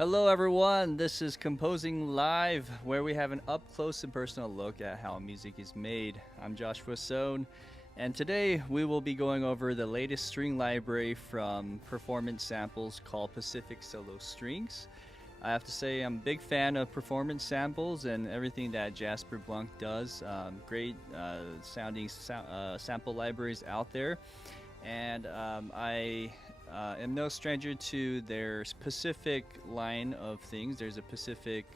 Hello, everyone. This is Composing Live, where we have an up close and personal look at how music is made. I'm Joshua Sohn, and today we will be going over the latest string library from Performance Samples called Pacific Solo Strings. I have to say, I'm a big fan of performance samples and everything that Jasper Blanc does. Great sounding sample libraries out there. And I am no stranger to their Pacific line of things. There's a Pacific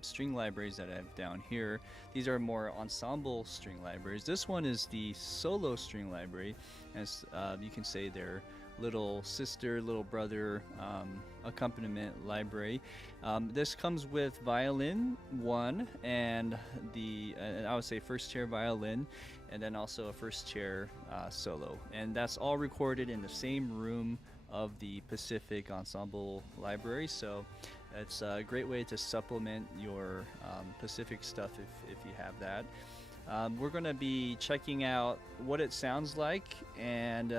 string libraries that I have down here. These are more ensemble string libraries. This one is the solo string library, as you can say their little sister, little brother accompaniment library. This comes with violin 1 and the I would say first chair violin, and then also a first chair solo, and that's all recorded in the same room of the Pacific Ensemble Library. So it's a great way to supplement your Pacific stuff if you have that. We're going to be checking out what it sounds like, and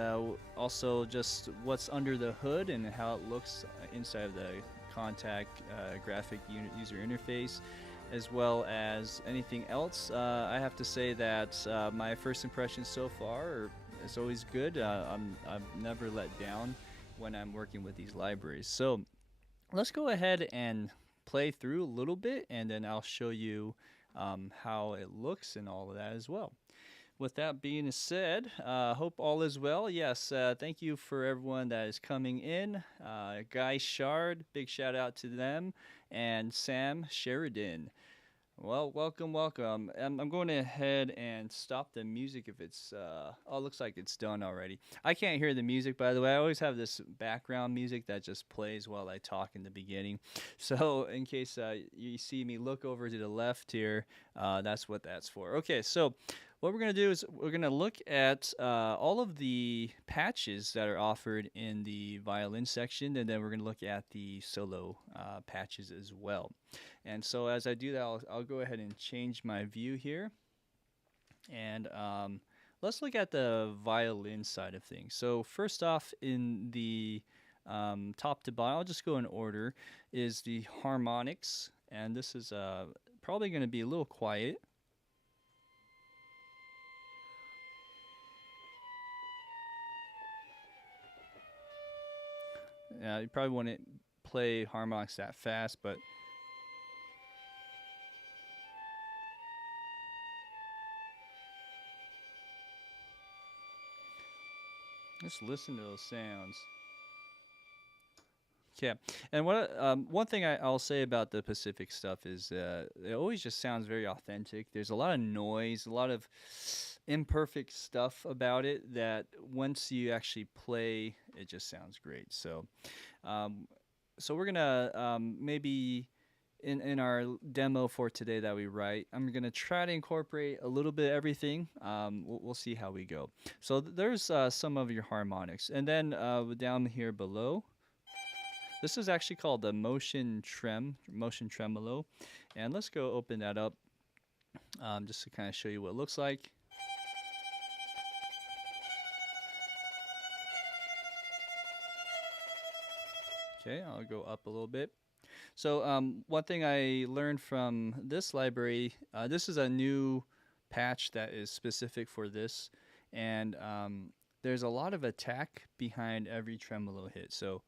also just what's under the hood and how it looks inside of the Contact graphic user interface, as well as anything else. I have to say that my first impression so far is always good. I'm never let down when I'm working with these libraries. So let's go ahead and play through a little bit, and then I'll show you how it looks and all of that as well. With that being said, hope all is well. Yes, thank you for everyone that is coming in. Guy Shard, big shout out to them, and Sam Sheridan. Well, welcome, welcome. I'm going ahead and stop the music if it's, oh, it looks like it's done already. I can't hear the music, by the way. I always have this background music that just plays while I talk in the beginning. So in case you see me look over to the left here, that's what that's for. Okay, so what we're going to do is we're going to look at all of the patches that are offered in the violin section, and then we're going to look at the solo patches as well. And so as I do that, I'll go ahead and change my view here. And let's look at the violin side of things. So first off, in the top to bottom, I'll just go in order, is the harmonics. And this is probably going to be a little quiet. You probably wouldn't play harmonics that fast, but just listen to those sounds. Yeah, and one thing I'll say about the Pacific stuff is it always just sounds very authentic. There's a lot of noise, a lot of imperfect stuff about it that once you actually play, it just sounds great. So, so we're gonna maybe in our demo for today that we write, I'm gonna try to incorporate a little bit of everything. We'll see how we go. So there's some of your harmonics, and then down here below. This is actually called the motion tremolo, and let's go open that up just to kind of show you what it looks like. Okay, I'll go up a little bit. So one thing I learned from this library, this is a new patch that is specific for this, and there's a lot of attack behind every tremolo hit. So.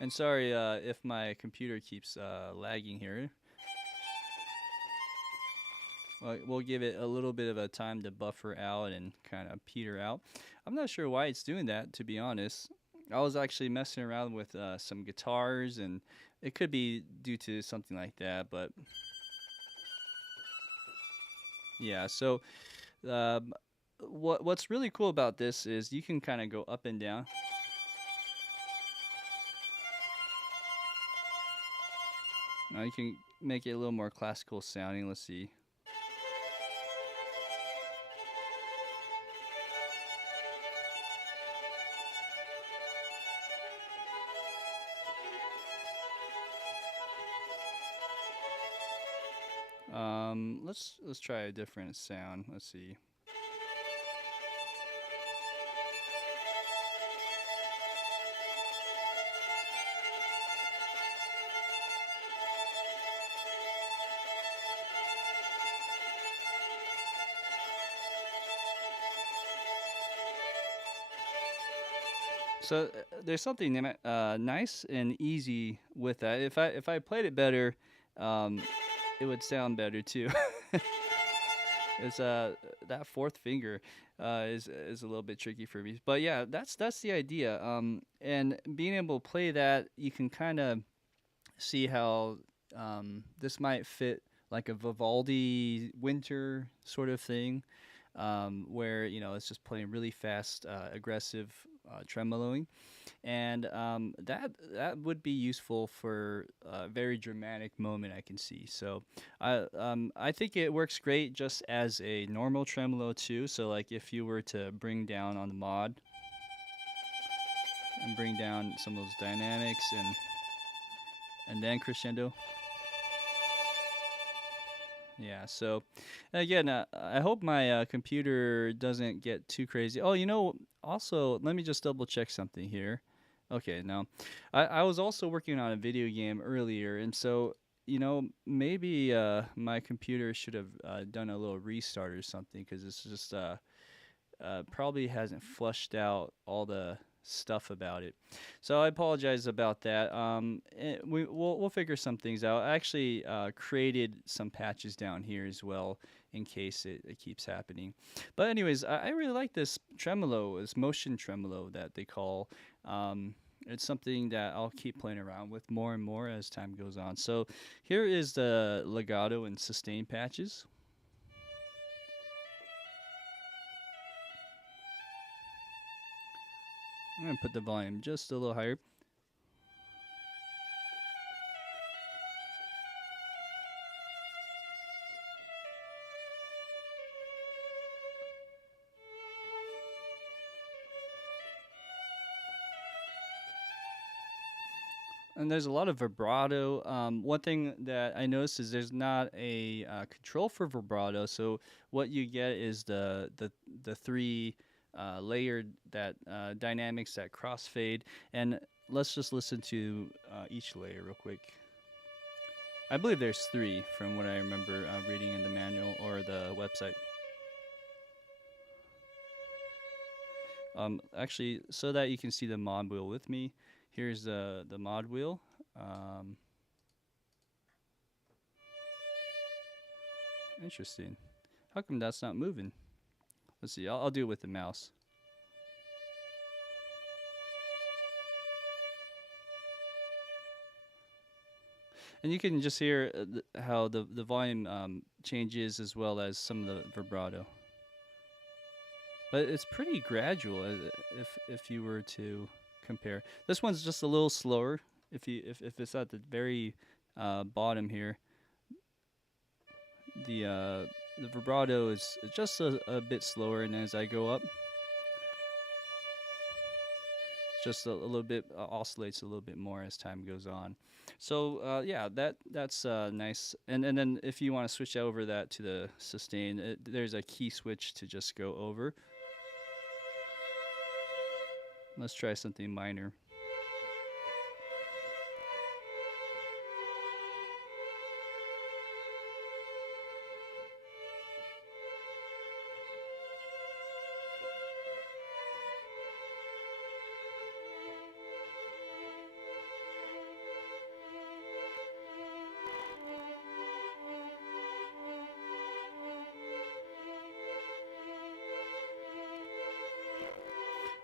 And sorry if my computer keeps lagging here. We'll give it a little bit of a time to buffer out and kind of peter out. I'm not sure why it's doing that, to be honest. I was actually messing around with some guitars, and it could be due to something like that, but yeah. So what's really cool about this is you can kind of go up and down. Now you can make it a little more classical sounding. Let's see. Let's try a different sound. Let's see. So there's something nice and easy with that. If I played it better, um, it would sound better too. It's that fourth finger is a little bit tricky for me. But yeah, that's the idea. And being able to play that, you can kind of see how this might fit like a Vivaldi winter sort of thing, where it's just playing really fast, aggressive tremoloing, and that would be useful for a very dramatic moment I can see. So I think it works great just as a normal tremolo too. So like if you were to bring down on the mod and bring down some of those dynamics and then crescendo. Yeah, so again, I hope my computer doesn't get too crazy. Oh, also, let me just double check something here. Okay, now, I was also working on a video game earlier, and so, maybe my computer should have done a little restart or something because it's just probably hasn't flushed out all the stuff about it. So I apologize about that. We'll figure some things out. I actually created some patches down here as well in case it keeps happening. But anyways, I really like this tremolo, this motion tremolo that they call. It's something that I'll keep playing around with more and more as time goes on. So here is the legato and sustain patches. I'm gonna put the volume just a little higher. And there's a lot of vibrato. One thing that I noticed is there's not a control for vibrato. So what you get is the three layered that dynamics that crossfade. And let's just listen to each layer real quick. I believe there's three from what I remember reading in the manual or the website. Actually, so that you can see the mod wheel with me, here's the mod wheel. Um, Interesting. How come that's not moving? Let's see. I'll do it with the mouse. And you can just hear how the volume changes as well as some of the vibrato. But it's pretty gradual if you were to compare. This one's just a little slower. If it's at the very bottom here, the vibrato is just a bit slower, and as I go up, just a little bit oscillates a little bit more as time goes on. So yeah, that's nice. And then if you want to switch over that to the sustain, there's a key switch to just go over. Let's try something minor.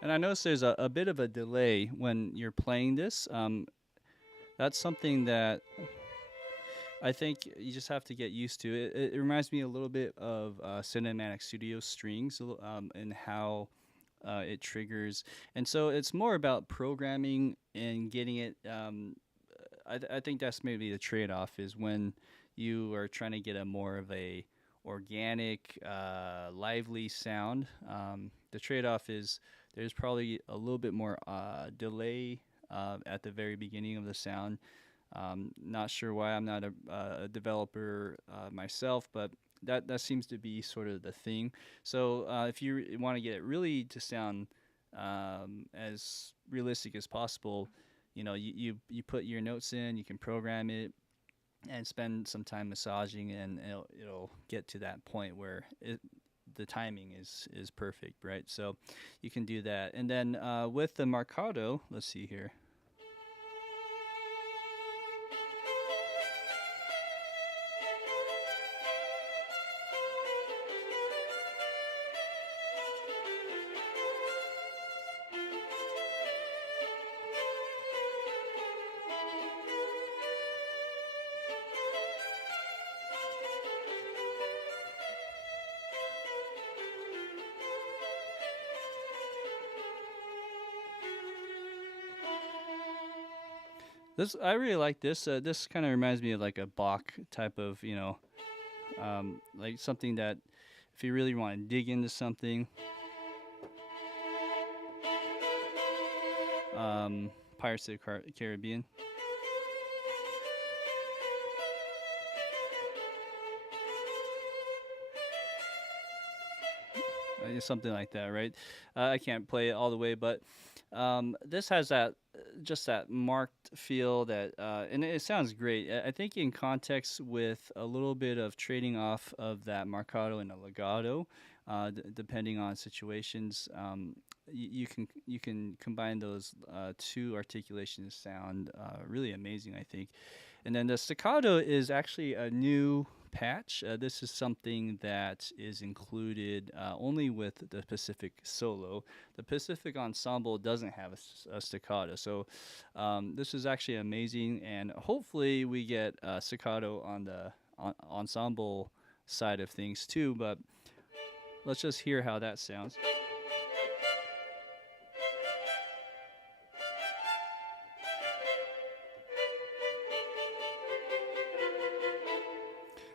And I notice there's a bit of a delay when you're playing this. That's something that I think you just have to get used to. It reminds me a little bit of Cinematic Studio strings and how it triggers. And so it's more about programming and getting it. I think that's maybe the trade off is when you are trying to get a more of a organic, lively sound. The trade off is there's probably a little bit more delay at the very beginning of the sound. Not sure why. I'm not a developer myself, but that seems to be sort of the thing. So if you want to get it really to sound as realistic as possible, you put your notes in, you can program it, and spend some time massaging, and it'll get to that point where the timing is perfect, right? So you can do that. And then with the marcato, let's see here. This I really like this. This kind of reminds me of like a Bach type of, like something that if you really want to dig into something, Pirates of the Caribbean. Something like that, right? I can't play it all the way, but this has that just that marked feel that, and it sounds great. I think in context with a little bit of trading off of that marcato and a legato, depending on situations, you can combine those two articulations sound really amazing, I think. And then the staccato is actually a new patch. This is something that is included only with the Pacific solo. The Pacific ensemble doesn't have a staccato, so this is actually amazing. And hopefully we get staccato on the ensemble side of things too. But let's just hear how that sounds.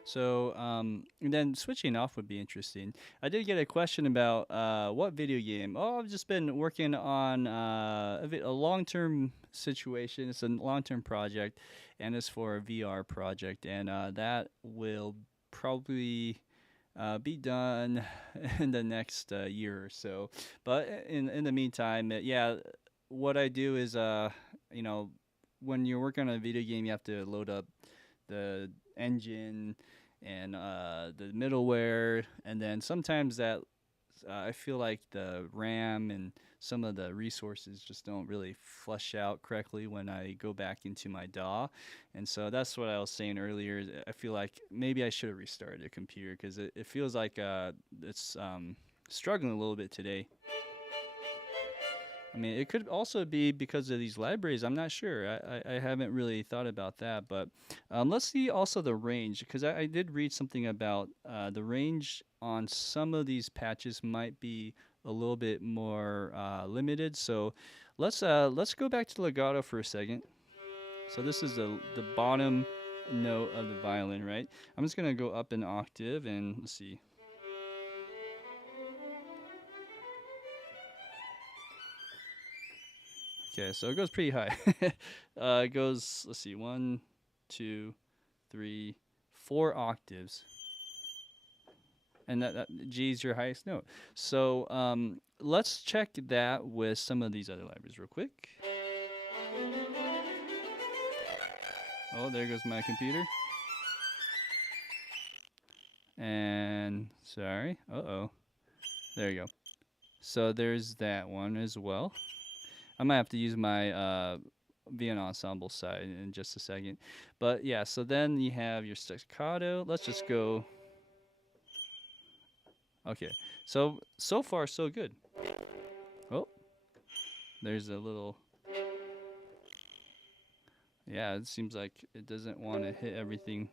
So, and then switching off would be interesting. I did get a question about what video game. Oh, I've just been working on a long-term situation. It's a long-term project, and it's for a VR project, and that will probably be done in the next year or so. But in the meantime, yeah, what I do is, you know, when you're working on a video game, you have to load up the engine and the middleware, and then sometimes that I feel like the RAM and some of the resources just don't really flush out correctly when I go back into my DAW, and so that's what I was saying earlier. I feel like maybe I should have restarted the computer because it feels like it's struggling a little bit today. I mean, it could also be because of these libraries. I'm not sure. I haven't really thought about that. But let's see also the range, because I did read something about the range on some of these patches might be a little bit more limited. So let's go back to legato for a second. So this is the bottom note of the violin, right? I'm just gonna go up an octave and let's see. Okay, so it goes pretty high. It goes, let's see, 1, 2, 3, 4 octaves. And that G is your highest note. So let's check that with some of these other libraries real quick. Oh, there goes my computer. And, sorry, uh-oh. There you go. So there's that one as well. I might have to use my Violin ensemble side in just a second. But yeah, so then you have your staccato. Let's just go. Okay, so far so good. Oh, there's a little. Yeah, it seems like it doesn't want to hit everything.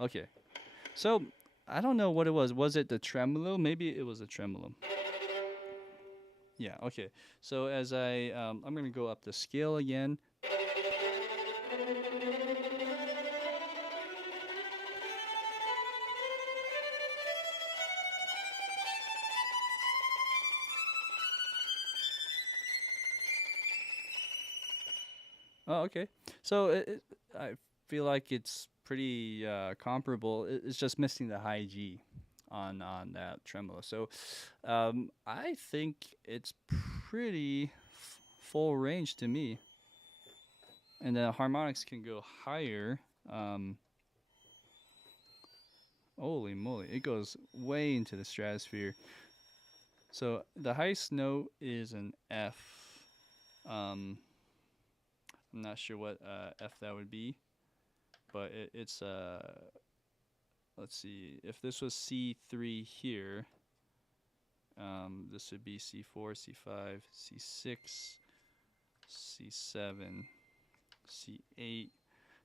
Okay, so I don't know what it was. Was it the tremolo? Maybe it was a tremolo. Yeah, okay. So as I'm going to go up the scale again. Oh, okay. So I feel like it's pretty comparable. It's just missing the high G on that tremolo. So I think it's pretty full range to me. And the harmonics can go higher. Holy moly, it goes way into the stratosphere. So the highest note is an F. I'm not sure what F that would be, but it's let's see. If this was C3 here, this would be C4, C5, C6, C7, C8.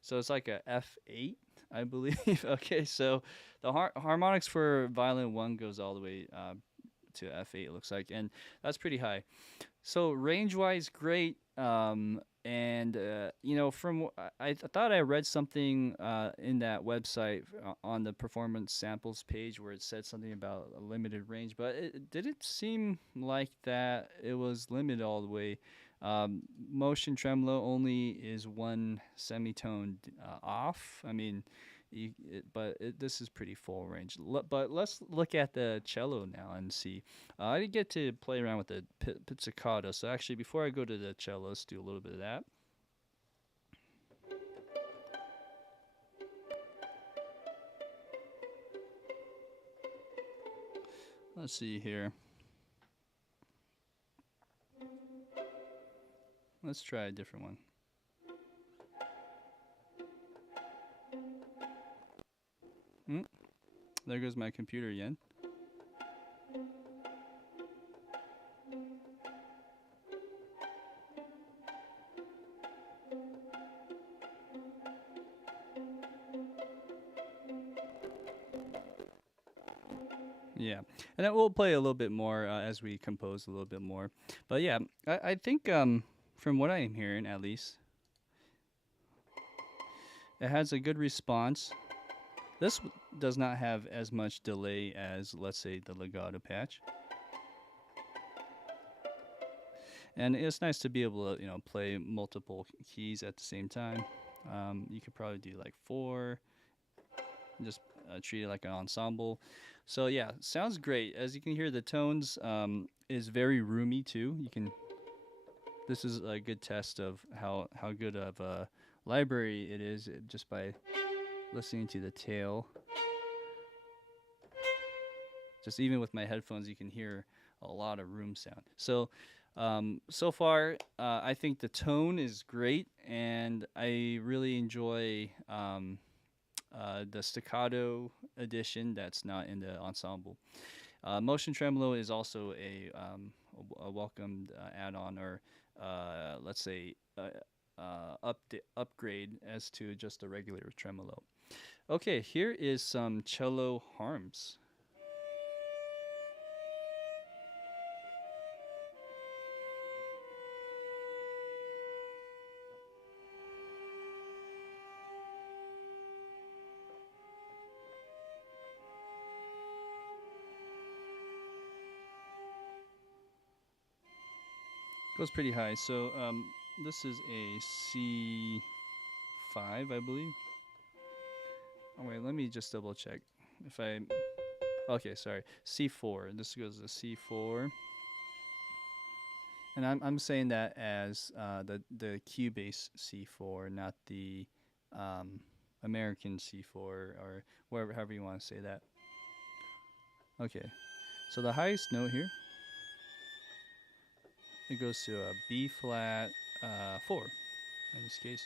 So it's like a F8, I believe. Okay, so the harmonics for violin 1 goes all the way to F8, it looks like, and that's pretty high. So range-wise, great. And you know, I thought I read something in that website on the performance samples page where it said something about a limited range, but it didn't seem like that it was limited all the way. Motion tremolo only is one semitone off. I mean, this is pretty full range. But let's look at the cello now and see. I didn't get to play around with the pizzicato, so actually before I go to the cello, let's do a little bit of that. Let's see here. Let's try a different one. There goes my computer again. Yeah, and then we'll play a little bit more as we compose a little bit more. But yeah, I think from what I am hearing, at least, it has a good response. This does not have as much delay as, let's say, the legato patch. And it's nice to be able to, you know, play multiple keys at the same time. You could probably do like 4, just treat it like an ensemble. So yeah, sounds great. As you can hear, the tones is very roomy too. This is a good test of how good of a library it is just by listening to the tail. Just even with my headphones, you can hear a lot of room sound. So, so far, I think the tone is great, and I really enjoy the staccato edition that's not in the ensemble. Motion tremolo is also a welcomed add-on, or let's say upgrade as to just a regular tremolo. Okay, here is some cello harms. Goes pretty high. So this is a C5, I believe. Oh wait, let me just double check. If I okay, sorry, C4. This goes to C4, and I'm saying that as the Cubase C4, not the American C4 or wherever however you want to say that. Okay, so the highest note here, it goes to a B flat 4 in this case.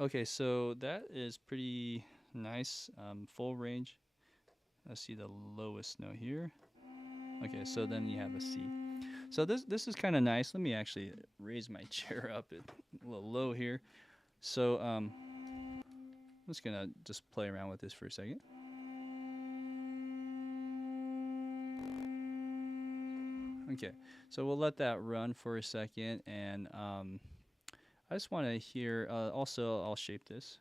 Okay, so that is pretty nice, full range. Let's see the lowest note here. Okay, so then you have a C. So this is kind of nice. Let me actually raise my chair up a little low here. So I'm just gonna just play around with this for a second. Okay, so we'll let that run for a second, and I just want to hear. Also, I'll shape this.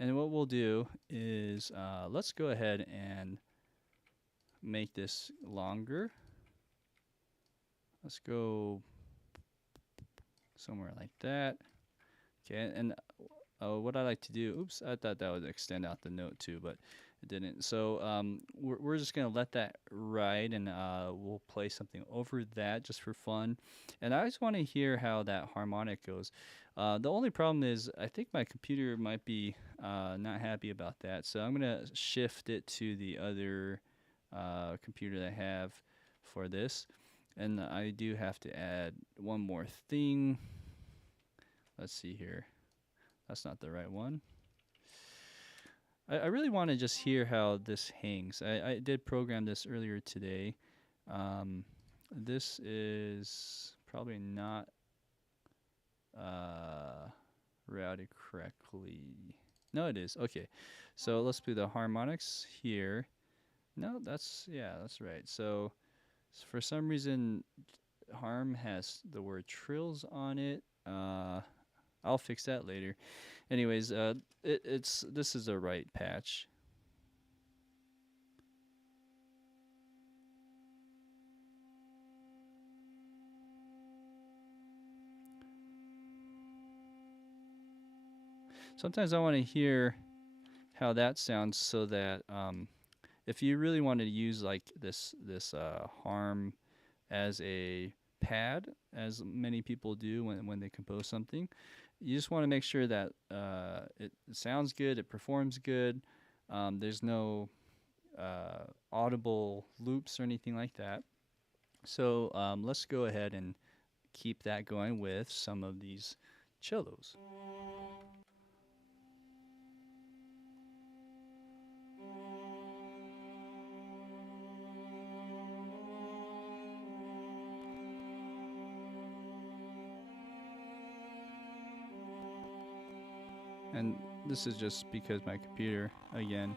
And what we'll do is let's go ahead and make this longer. Let's go somewhere like that. Okay, and what I like to do, oops, I thought that would extend out the note too, but it didn't. So we're just gonna let that ride, and we'll play something over that just for fun. And I just want to hear how that harmonic goes. The only problem is I think my computer might be not happy about that. So I'm going to shift it to the other computer that I have for this. And I do have to add one more thing. Let's see here. That's not the right one. I really want to just hear how this hangs. I did program this earlier today. This is probably not routed correctly. No, it is. Okay. So let's do the harmonics here. No, that's right. So for some reason, harm has the word trills on it. I'll fix that later. Anyways, this is a right patch. Sometimes I want to hear how that sounds, so that if you really want to use like this harm as a pad, as many people do when they compose something, you just want to make sure that it sounds good, it performs good. There's no audible loops or anything like that. So let's go ahead and keep that going with some of these cellos. And this is just because my computer again,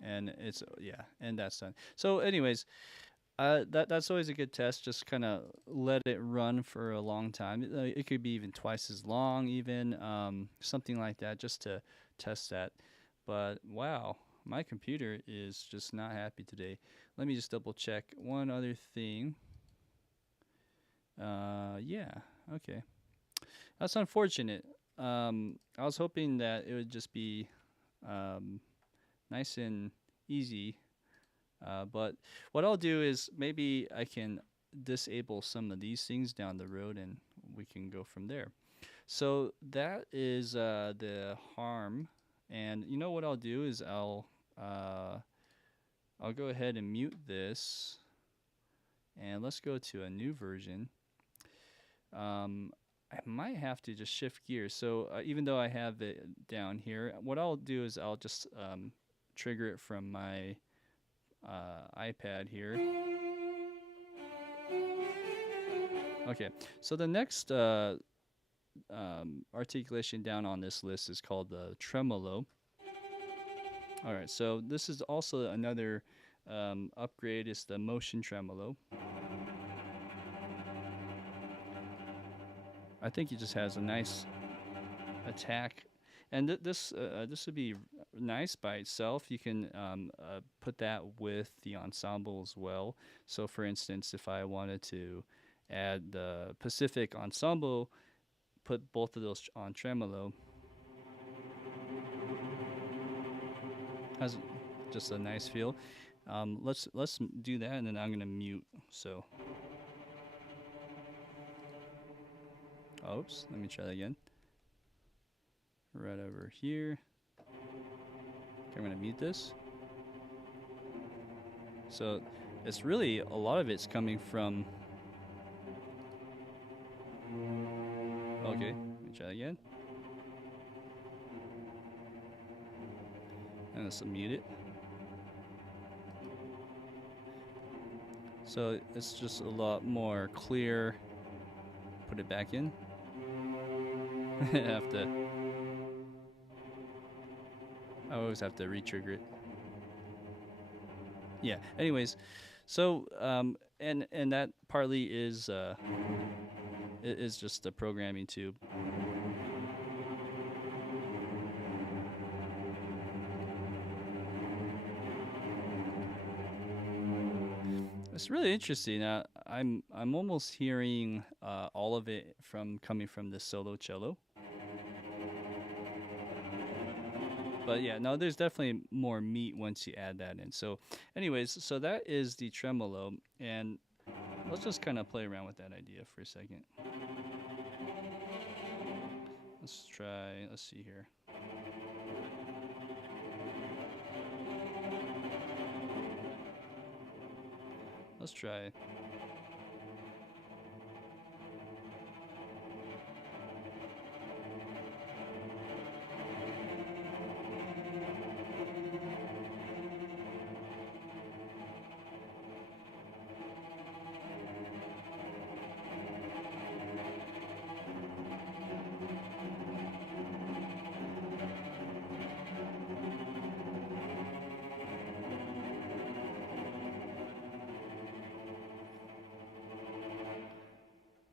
and it's and that's done. So anyways, that's always a good test. Just kind of let it run for a long time. It could be even twice as long, even something like that, just to test that. But wow, my computer is just not happy today. Let me just double check one other thing. Yeah, okay. That's unfortunate. I was hoping that it would just be nice and easy. But what I'll do is maybe I can disable some of these things down the road, and we can go from there. So that is the harm. And you know what I'll do is I'll go ahead and mute this, and let's go to a new version. I might have to just shift gears. So even though I have it down here, what I'll do is I'll just trigger it from my iPad here. Okay, so the next articulation down on this list is called the tremolo. All right, so this is also another upgrade. It's the motion tremolo. I think it just has a nice attack, and this would be nice by itself. You can put that with the ensemble as well. So, for instance, if I wanted to add the Pacific ensemble, put both of those on tremolo, has just a nice feel. Let's do that, and then I'm gonna mute. So. Oops, let me try that again. Right over here. Okay, I'm gonna mute this. So it's really, a lot of it's coming from. Okay, let me try that again. And let's mute it. So it's just a lot more clear. Put it back in. I always have to re-trigger it. Yeah. Anyways, so and that partly is just the programming too. It's really interesting. I'm almost hearing all of it coming from the solo cello. But yeah, no, there's definitely more meat once you add that in. So anyways, so that is the tremolo, and let's just kind of play around with that idea for a second. Let's try, let's see here. Let's try.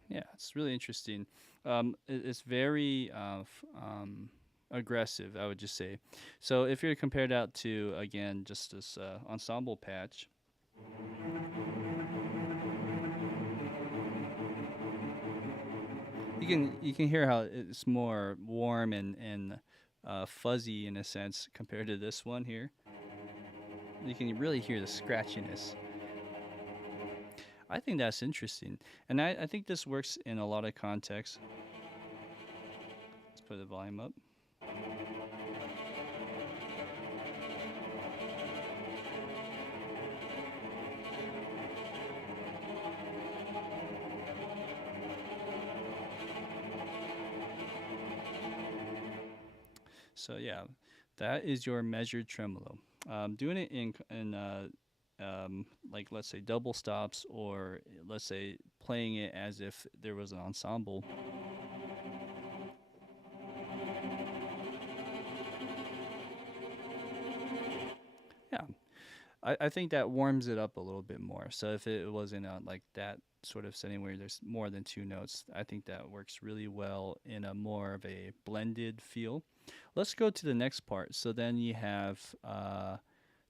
Yeah, it's really interesting. It's very aggressive, I would just say. So if you're to compare that to, again, just this ensemble patch, you can hear how it's more warm and fuzzy in a sense compared to this one here. You can really hear the scratchiness. I think that's interesting, and I think this works in a lot of contexts. Let's put the volume up. So yeah, that is your measured tremolo. Doing it in like, let's say, double stops, or let's say playing it as if there was an ensemble. Yeah, I think that warms it up a little bit more. So if it was in a like that sort of setting where there's more than two notes, I think that works really well in a more of a blended feel. Let's go to the next part. So then you have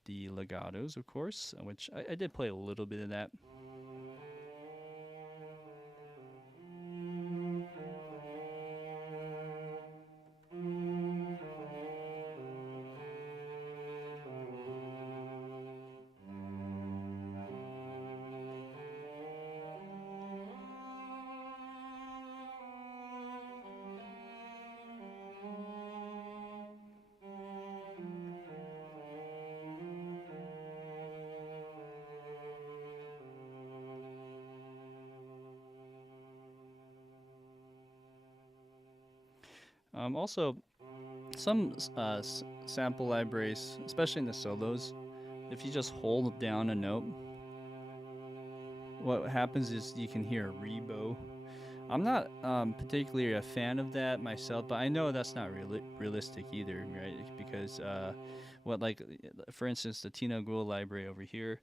the legatos, of course, which I did play a little bit of that. Also, some sample libraries, especially in the solos, if you just hold down a note, what happens is you can hear a rebow. I'm not particularly a fan of that myself, but I know that's not realistic either, right? Because what, like, for instance, the Tino Ghoul library over here,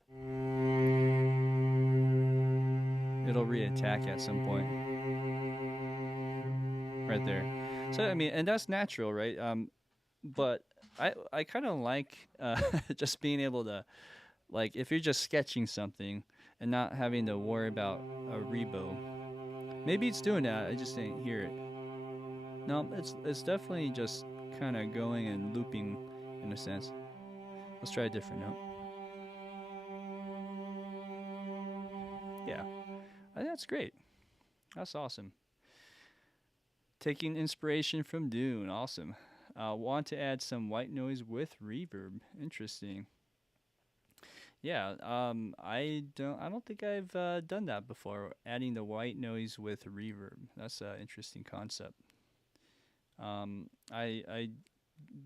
it'll reattack at some point, right there. So I mean, and that's natural, right? But I kind of like just being able to, like, if you're just sketching something and not having to worry about a rebow. Maybe it's doing that. I just didn't hear it. No, it's definitely just kind of going and looping in a sense. Let's try a different note. Yeah, I think that's great. That's awesome. Taking inspiration from Dune. Awesome. Want to add some white noise with reverb. Interesting. Yeah, I don't think I've done that before. Adding the white noise with reverb. That's an interesting concept. I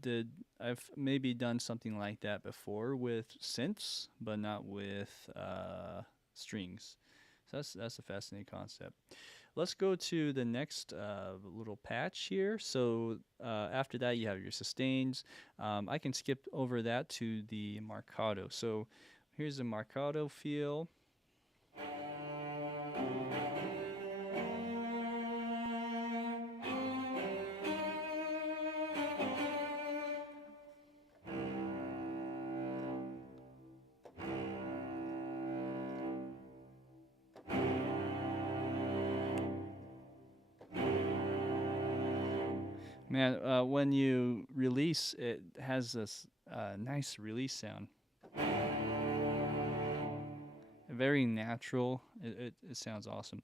did. I've maybe done something like that before with synths, but not with strings. So that's a fascinating concept. Let's go to the next little patch here. So after that, you have your sustains. I can skip over that to the marcato. So here's the marcato feel. Man, when you release, it has this nice release sound. Very natural. It sounds awesome.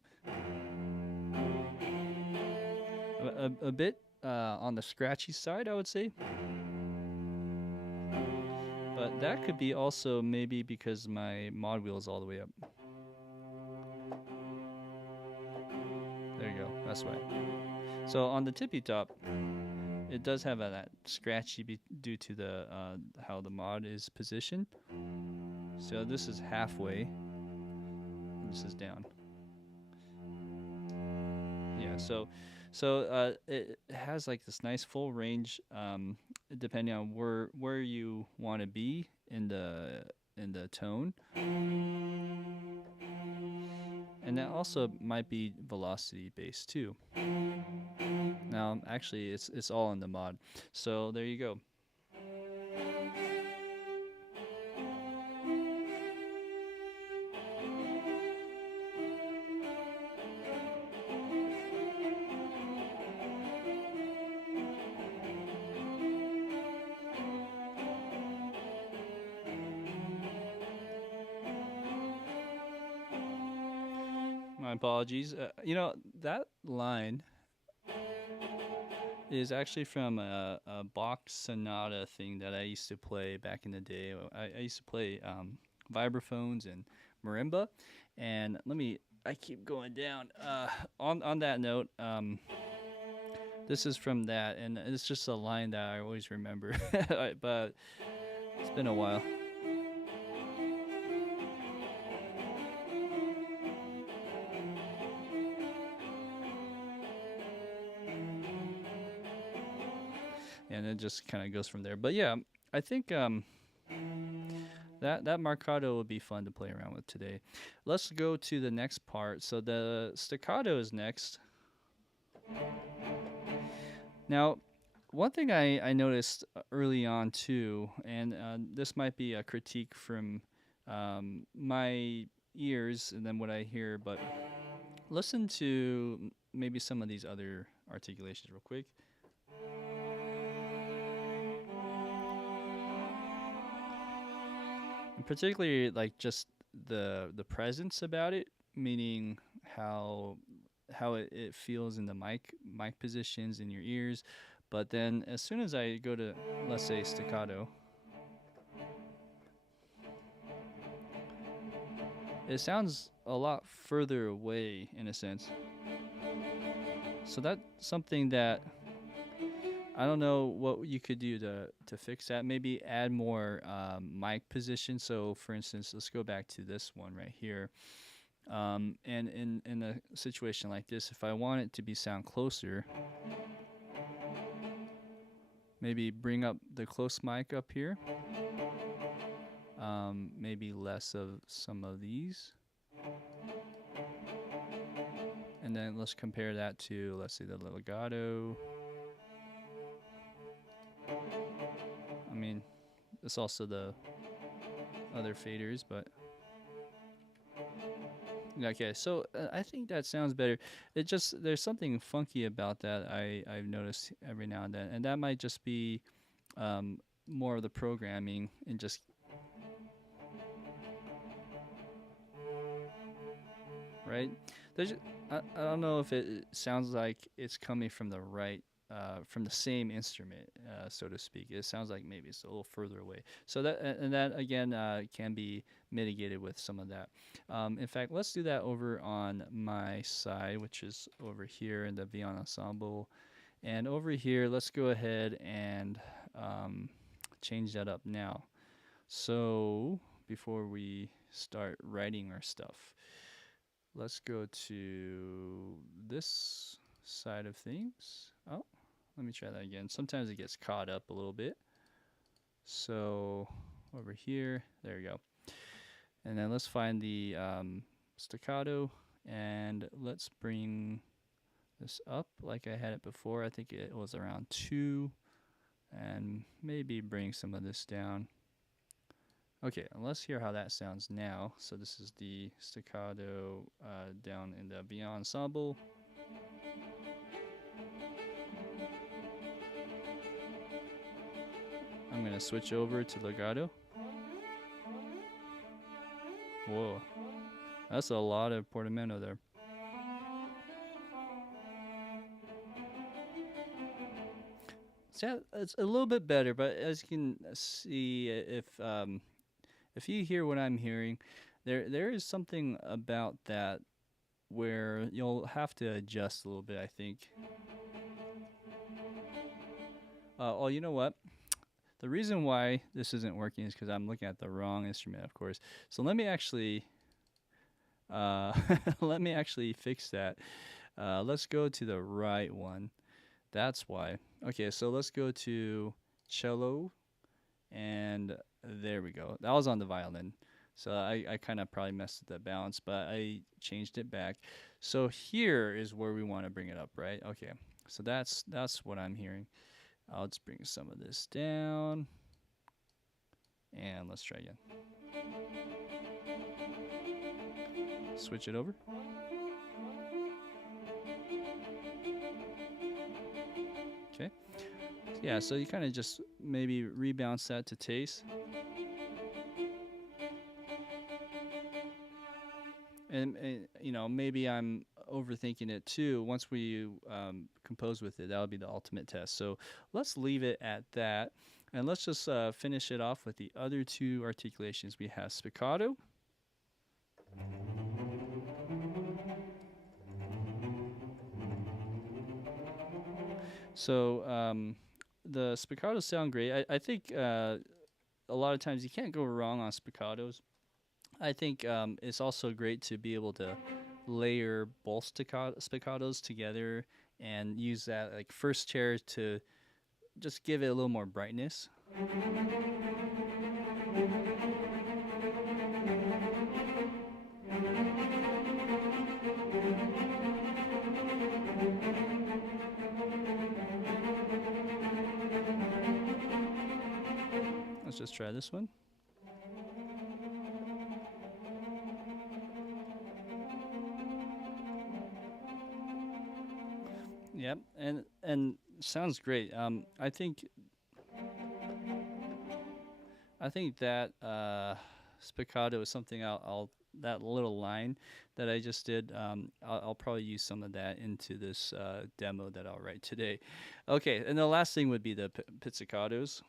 A bit on the scratchy side, I would say. But that could be also maybe because my mod wheel is all the way up. There you go. That's why. So on the tippy top, it does have that scratchy due to the how the mod is positioned. So this is halfway. And this is down. Yeah. So it has like this nice full range, depending on where you want to be in the tone. And that also might be velocity based too. Now, actually, it's all in the mod. So there you go. My apologies. You know, that line is actually from a Bach sonata thing that I used to play back in the day. I used to play vibraphones and marimba. And I keep going down. On that note, this is from that, and it's just a line that I always remember. But it's been a while. And it just kind of goes from there. But yeah, I think that marcato will be fun to play around with today. Let's go to the next part. So the staccato is next. Now, one thing I noticed early on too, and this might be a critique from my ears and then what I hear, but listen to maybe some of these other articulations real quick. And particularly like just the presence about it, meaning how it feels in the mic positions in your ears. But then as soon as I go to, let's say, staccato, it sounds a lot further away in a sense. So that's something that I don't know what you could do to fix that. Maybe add more mic position. So for instance, let's go back to this one right here. And in a situation like this, if I want it to sound closer, maybe bring up the close mic up here. Maybe less of some of these. And then let's compare that to, let's say, the legato. I mean, it's also the other faders, but okay. So I think that sounds better. It just, there's something funky about that I've noticed every now and then, and that might just be more of the programming and just right. I don't know if it sounds like it's coming from the right. From the same instrument, so to speak. It sounds like maybe it's a little further away. So that again can be mitigated with some of that. In fact, let's do that over on my side, which is over here in the Violin ensemble, and over here, let's go ahead and change that up now. So before we start writing our stuff, let's go to this side of things. Oh, let me try that again. Sometimes it gets caught up a little bit. So over here, there we go. And then let's find the staccato, and let's bring this up like I had it before. I think it was around 2, and maybe bring some of this down. Okay, and let's hear how that sounds now. So this is the staccato down in the Violin ensemble. I'm going to switch over to legato. Whoa, that's a lot of portamento there. it's a little bit better, but as you can see, if you hear what I'm hearing, there is something about that where you'll have to adjust a little bit, I think. Oh, you know what? The reason why this isn't working is because I'm looking at the wrong instrument, of course. So let me actually, let me actually fix that. Let's go to the right one. That's why. Okay, so let's go to cello, and there we go. That was on the violin. So I kind of probably messed with the balance, but I changed it back. So here is where we want to bring it up, right? Okay. So that's what I'm hearing. Let's bring some of this down. And let's try again. Switch it over. Okay. Yeah, so you kind of just maybe rebalance that to taste. And you know, maybe I'm overthinking it too. Once we compose with it, that'll be the ultimate test. So let's leave it at that, and let's just finish it off with the other two articulations. We have spiccato. So the spiccatos sound great. I think a lot of times you can't go wrong on spiccatos. I think it's also great to be able to layer both spiccatos together and use that like first chair to just give it a little more brightness. Let's just try this one. Yep, and sounds great. I think that spiccato is something I'll that little line that I just did. I'll probably use some of that into this demo that I'll write today. Okay, and the last thing would be the pizzicatos.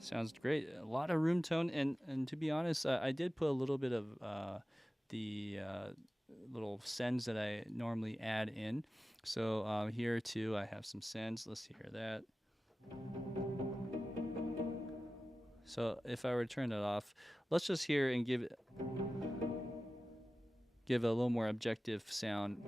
Sounds great. A lot of room tone, and to be honest, I did put a little bit of the little sends that I normally add in. So here too, I have some sends. Let's hear that. So if I were to turn it off, let's just hear and give a little more objective sound.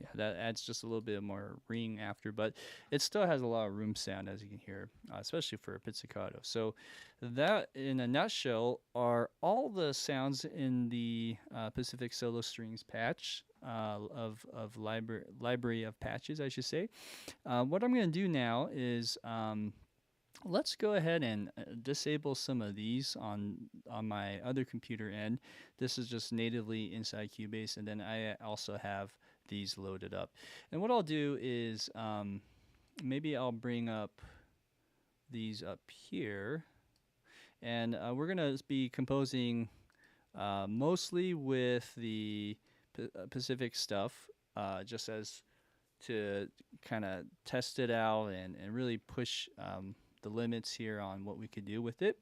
Yeah, that adds just a little bit more ring after, but it still has a lot of room sound, as you can hear, especially for a pizzicato. So that, in a nutshell, are all the sounds in the Pacific Solo Strings patch of library of patches, I should say. What I'm going to do now is let's go ahead and disable some of these on my other computer end. This is just natively inside Cubase, and then I also have these loaded up. And what I'll do is maybe I'll bring up these up here, and we're gonna be composing mostly with the Pacific stuff, just as to kind of test it out and really push the limits here on what we could do with it.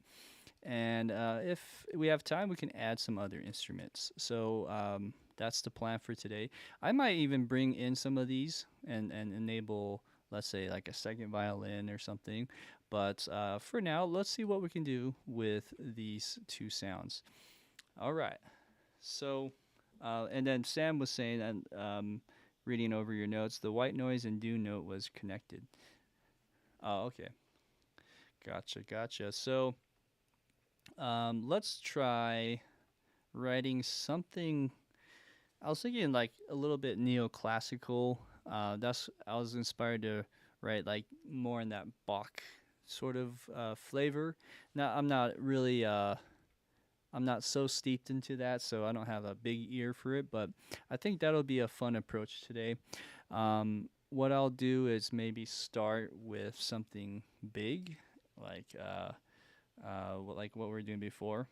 And if we have time, we can add some other instruments. So that's the plan for today. I might even bring in some of these and enable, let's say, like a second violin or something. But for now, let's see what we can do with these two sounds. All right. So, and then Sam was saying that, reading over your notes, the white noise and do note was connected. Oh, okay. Gotcha. So, let's try writing something. I was thinking like a little bit neoclassical. That's I was inspired to write like more in that Bach sort of flavor. Now I'm not really I'm not so steeped into that, so I don't have a big ear for it, but I think that'll be a fun approach today. What I'll do is maybe start with something big, like like what we were doing before,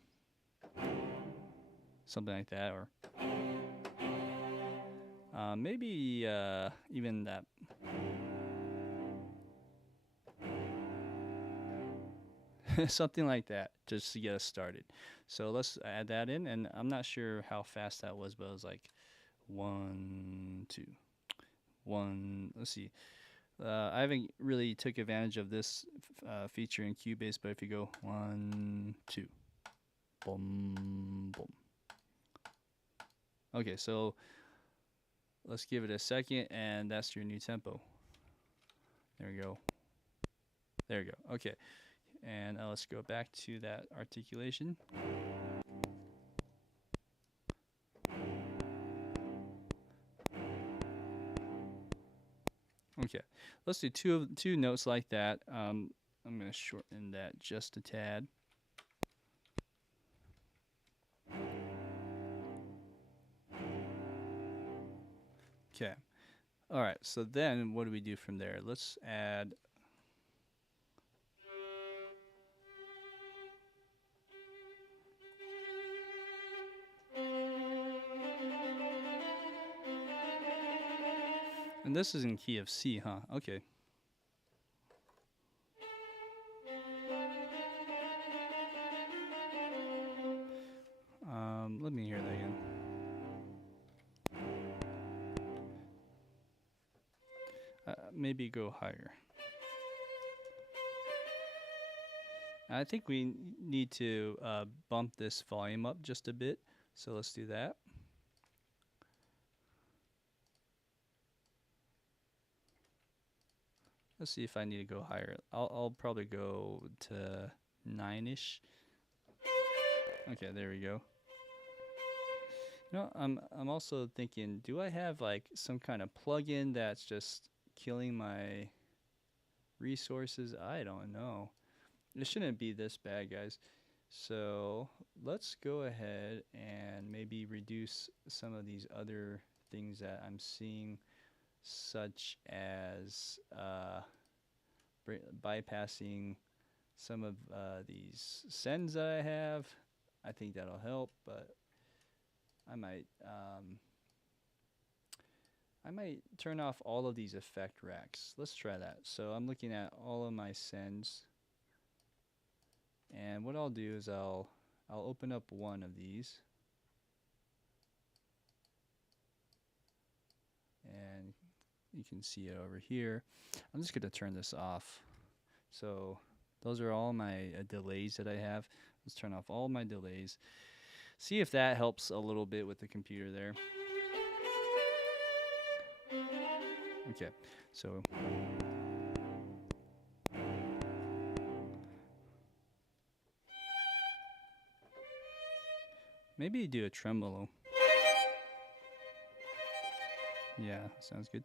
something like that, or maybe even that. Something like that, just to get us started. So let's add that in, and I'm not sure how fast that was, but it was like 1, 2, 1. Let's see. I haven't really took advantage of this feature in Cubase, but if you go 1, 2, boom, boom. Okay, so let's give it a second, and that's your new tempo. There we go. There we go. Okay, and let's go back to that articulation. Okay, let's do two notes like that. I'm gonna shorten that just a tad. Okay. All right. So then, what do we do from there? Let's add. And this is in key of C, huh? Okay. Let me hear that again. Maybe go higher. I think we need to bump this volume up just a bit. So let's do that. Let's see if I need to go higher. I'll probably go to 9-ish. Okay, there we go. You know, I'm also thinking, do I have like some kind of plugin that's just killing my resources? I don't know. It shouldn't be this bad, guys. So let's go ahead and maybe reduce some of these other things that I'm seeing, such as bypassing some of these sends that I have. I think that'll help, but I might turn off all of these effect racks. Let's try that. So I'm looking at all of my sends, and what I'll do is I'll open up one of these, and you can see it over here. I'm just going to turn this off. So those are all my delays that I have. Let's turn off all my delays. See if that helps a little bit with the computer there. Okay, so maybe do a tremolo. Yeah, sounds good.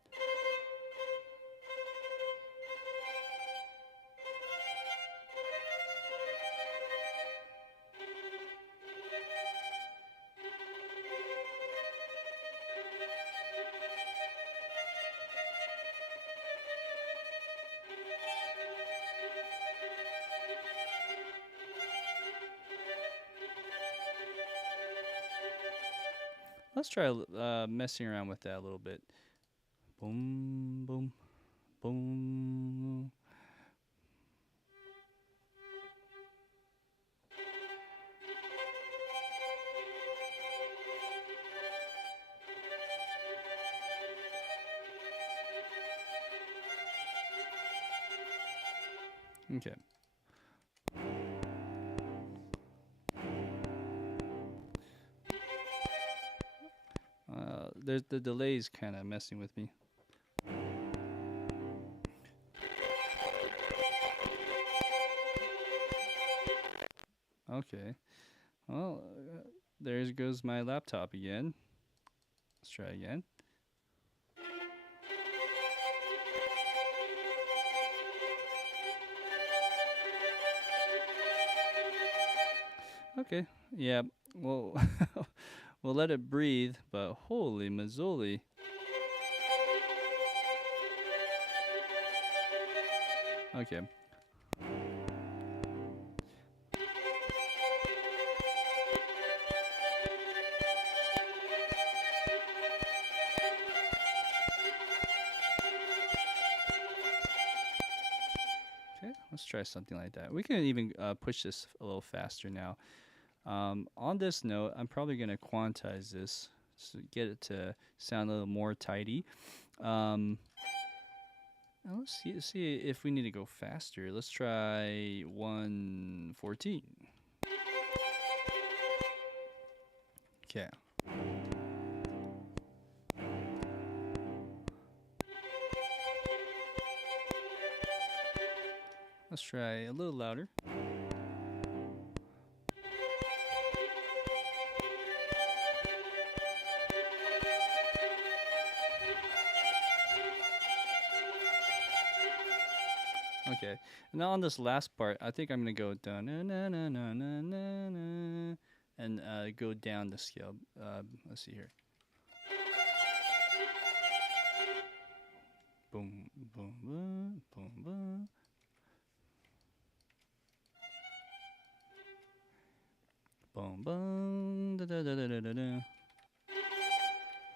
Let's try messing around with that a little bit. Boom, boom, boom. Okay. There's the delays kind of messing with me. Okay. Well, there goes my laptop again. Let's try again. Okay. Yeah. Well, we'll let it breathe. But holy mazzoli. Okay. Okay. Let's try something like that. We can even push this a little faster now. On this note, I'm probably going to quantize this to get it to sound a little more tidy. Um, now let's see if we need to go faster. Let's try 114. Okay. Let's try a little louder. Okay. And now on this last part, I think I'm gonna go da na na na na na na na and go down the scale. Let's see here. Boom, boom, boom, boom, boom. Boom, boom, da da da da da da da.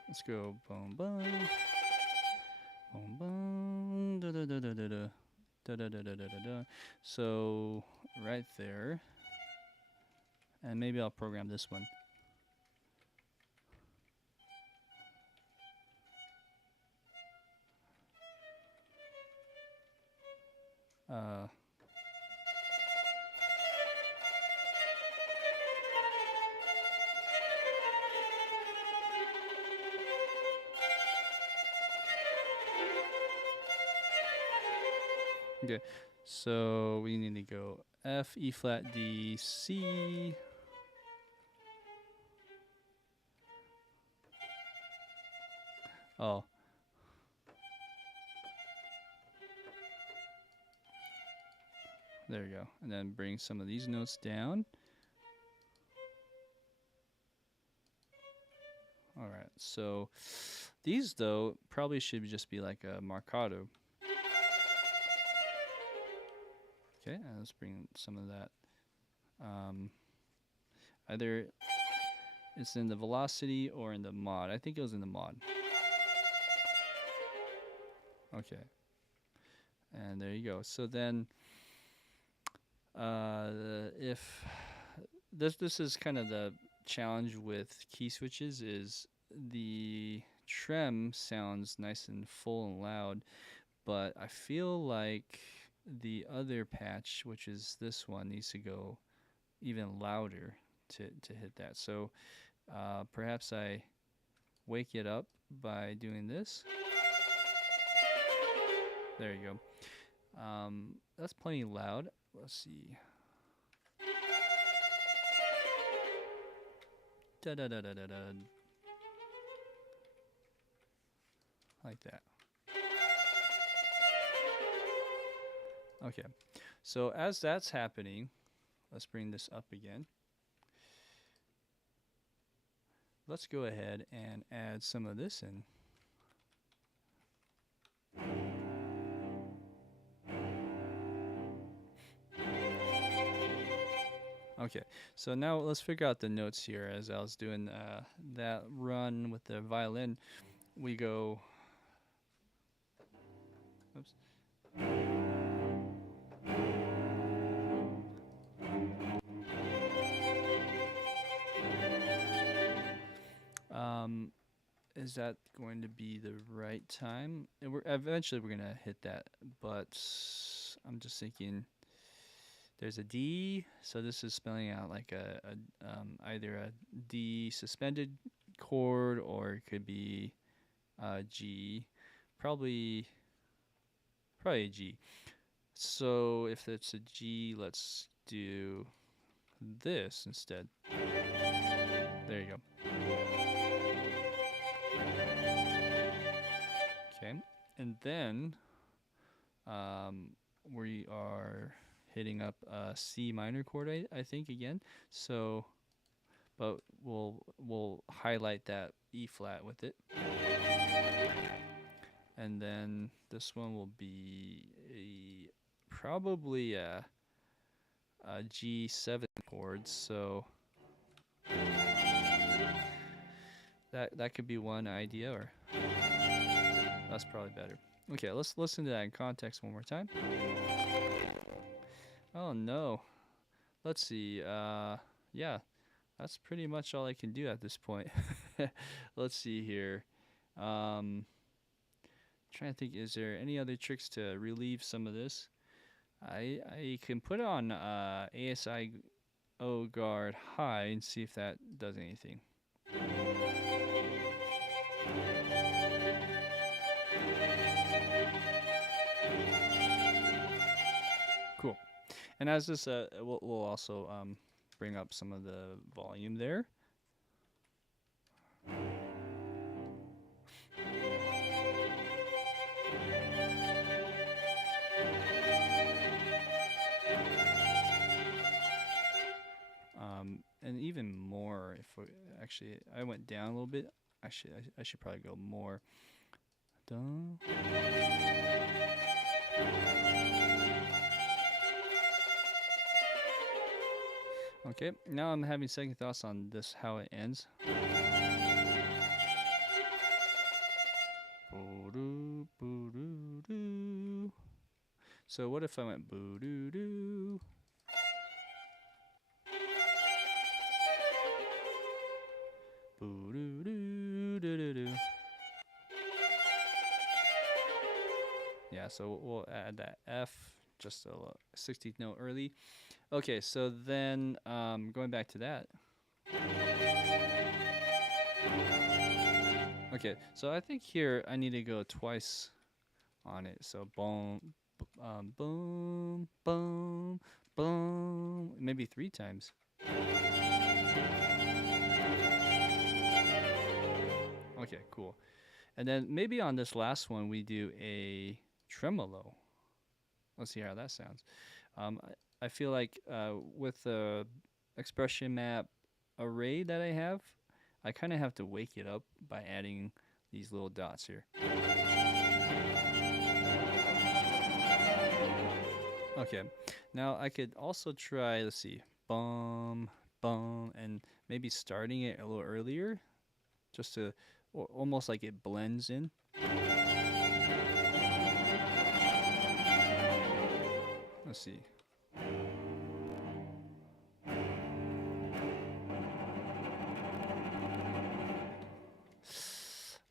Let's go boom, boom, boom, boom, da da da da da da. Da, da, da, da, da, da, da. So right there, and maybe I'll program this one. Uh, okay, so we need to go F, E flat, D, C. Oh. There we go. And then bring some of these notes down. All right. So these, though, probably should just be like a marcato. Okay. And let's bring some of that. Either it's in the velocity or in the mod. I think it was in the mod. Okay. And there you go. So then if this is kind of the challenge with key switches is the trem sounds nice and full and loud, but I feel like the other patch, which is this one, needs to go even louder to hit that. So perhaps I wake it up by doing this. There you go. That's plenty loud. Let's see. Da da da da da da. Like that. Okay. So as that's happening, let's bring this up again. Let's go ahead and add some of this in. Okay, so now let's figure out the notes here. As I was doing that run with the violin, we go. Oops. Is that going to be the right time? And eventually we're gonna hit that, but I'm just thinking. There's a D, so this is spelling out like either a D suspended chord or it could be G, probably a G. So if it's a G, let's do this instead. There you go. Okay, and then we are hitting up a C minor chord, I think again. So, but we'll highlight that E flat with it. And then this one will be probably a G7 chord. So that could be one idea, or that's probably better. Okay, let's listen to that in context one more time. Oh no. Let's see. Yeah, that's pretty much all I can do at this point. Let's see here. Trying to think, is there any other tricks to relieve some of this? I can put it on ASIO guard high and see if that does anything. Cool. And as this, we'll also bring up some of the volume there. And even more, if we, actually, I went down a little bit. Actually, I should probably go more. Dun. Okay, now I'm having second thoughts on this, how it ends. So what if I went boo doo doo? Boo doo doo doo doo doo. Yeah, so we'll add that F, just a 16th note early. Okay, so then going back to that. Okay, so I think here I need to go twice on it. So boom, boom, boom, boom, maybe 3 times. Okay, cool. And then maybe on this last one we do a tremolo. Let's see how that sounds. I feel like with the expression map array that I have, I kind of have to wake it up by adding these little dots here. Okay, now I could also try, let's see, bum, bum, and maybe starting it a little earlier, just to almost like it blends in. Let's see.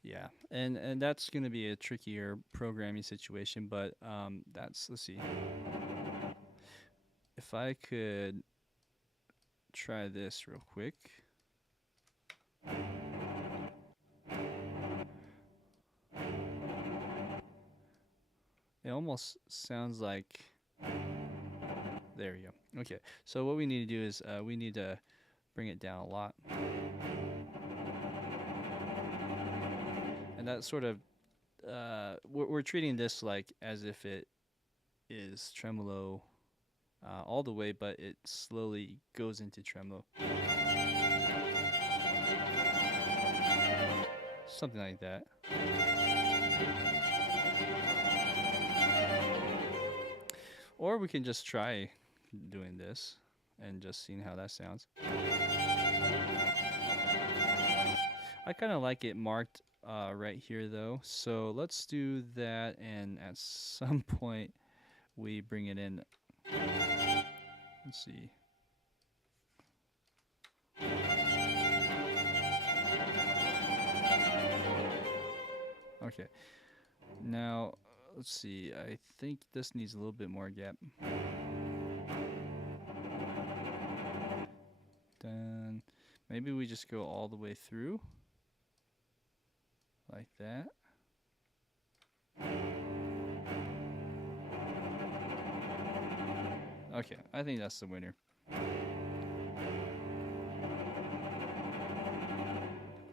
Yeah, and that's gonna be a trickier programming situation, but let's see. If I could try this real quick. It almost sounds like, there you go. Okay, so what we need to do is we need to bring it down a lot. And that's sort of, we're treating this like as if it is tremolo all the way, but it slowly goes into tremolo. Something like that. Or we can just try doing this and just seeing how that sounds. I kind of like it marked right here though, so let's do that, and at some point we bring it in. Let's see. Okay, now let's see, I think this needs a little bit more gap. Then maybe we just go all the way through like that. Okay, I think that's the winner.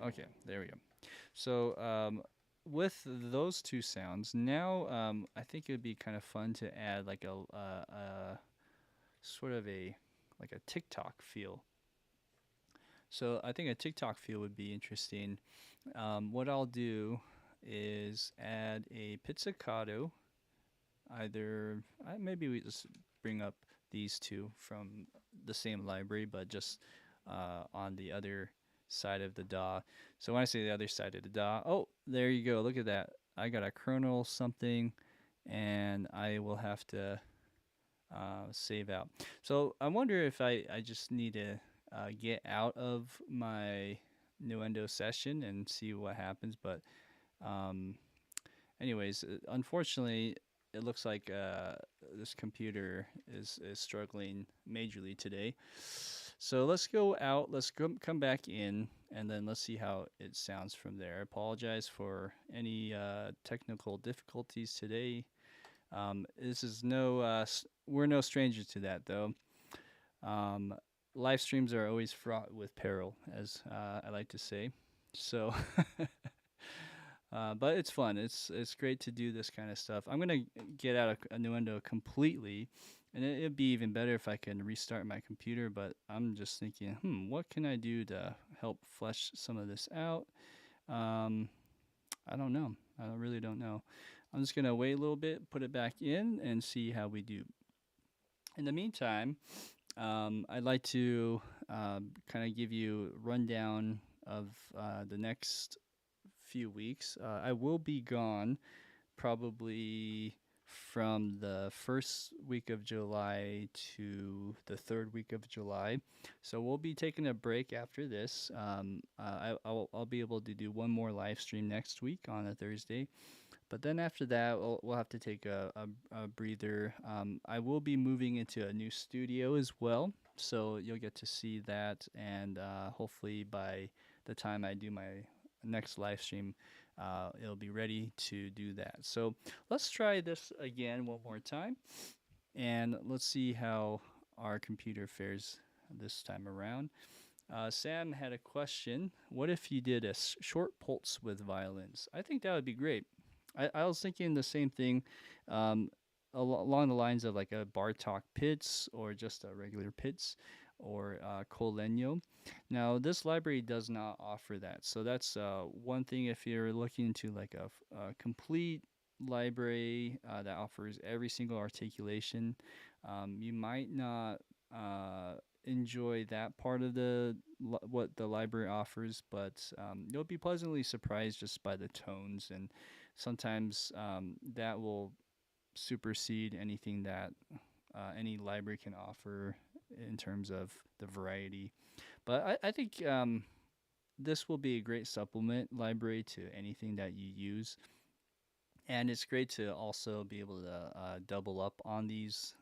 Okay, there we go. So with those two sounds, now I think it would be kind of fun to add like a sort of a like a TikTok feel. So I think a TikTok feel would be interesting. What I'll do is add a pizzicato. Either maybe we just bring up these two from the same library, but just on the other side of the DAW. So when I say the other side of the DAW, oh, there you go. Look at that. I got a kernel something, and I will have to save out. So I wonder if I just need to get out of my Nuendo session and see what happens. But um, anyways, unfortunately, it looks like this computer is struggling majorly today. So let's go out. Let's come back in, and then let's see how it sounds from there. I apologize for any technical difficulties today. This is no, we're no strangers to that though. Um, Live streams are always fraught with peril, as I like to say. So, but it's fun. It's great to do this kind of stuff. I'm gonna get out of Nuendo completely, and it'd be even better if I can restart my computer. But I'm just thinking, what can I do to help flesh some of this out? Um, I don't know. I really don't know. I'm just gonna wait a little bit, put it back in, and see how we do. In the meantime, I'd like to kind of give you a rundown of the next few weeks. I will be gone probably from the first week of July to the third week of July. So we'll be taking a break after this. I'll be able to do one more live stream next week on a Thursday. But then after that, we'll have to take a breather. I will be moving into a new studio as well, so you'll get to see that. And hopefully by the time I do my next live stream, it'll be ready to do that. So let's try this again one more time, and let's see how our computer fares this time around. Sam had a question. What if you did a short pulse with violins? I think that would be great. I was thinking the same thing, um, along the lines of like a Bartok Pizz or just a regular Pizz or Colenio. Now, this library does not offer that. So that's one thing if you're looking into like a complete library that offers every single articulation, you might not enjoy that part of what the library offers, but you'll be pleasantly surprised just by the tones, and sometimes that will supersede anything that any library can offer in terms of the variety. But I think this will be a great supplement library to anything that you use. And it's great to also be able to double up on these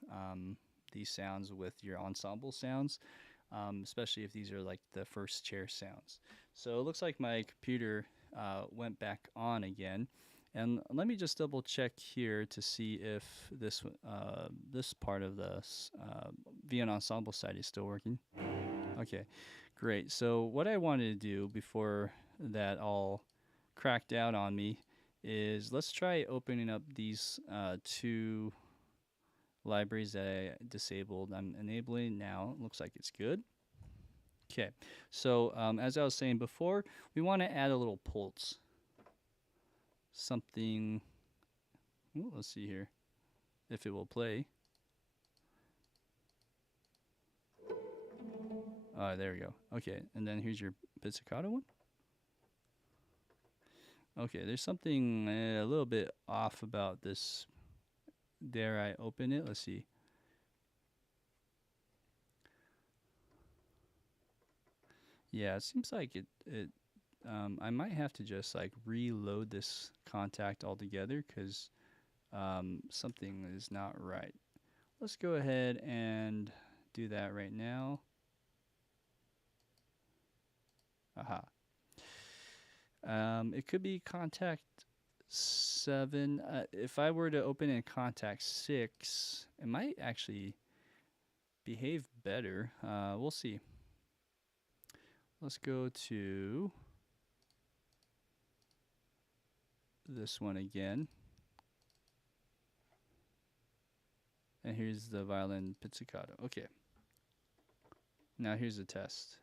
sounds with your ensemble sounds, especially if these are like the first chair sounds. So it looks like my computer went back on again. And let me just double check here to see if this part of the Violin ensemble side is still working. Okay, great. So what I wanted to do before that all cracked out on me is let's try opening up these two libraries that I disabled. I'm enabling now. It looks like it's good. Okay, so as I was saying before, we want to add a little pulse. Something, ooh, let's see here if it will play. There we go. Okay, and then here's your pizzicato one. Okay, there's something a little bit off about this. Dare I open it? Let's see. Yeah, it seems like it I might have to just like reload this contact altogether because something is not right. Let's go ahead and do that right now. Aha. It could be contact 7. If I were to open in contact 6, it might actually behave better. We'll see. Let's go to this one again. And here's the violin pizzicato. Okay. Now here's the test.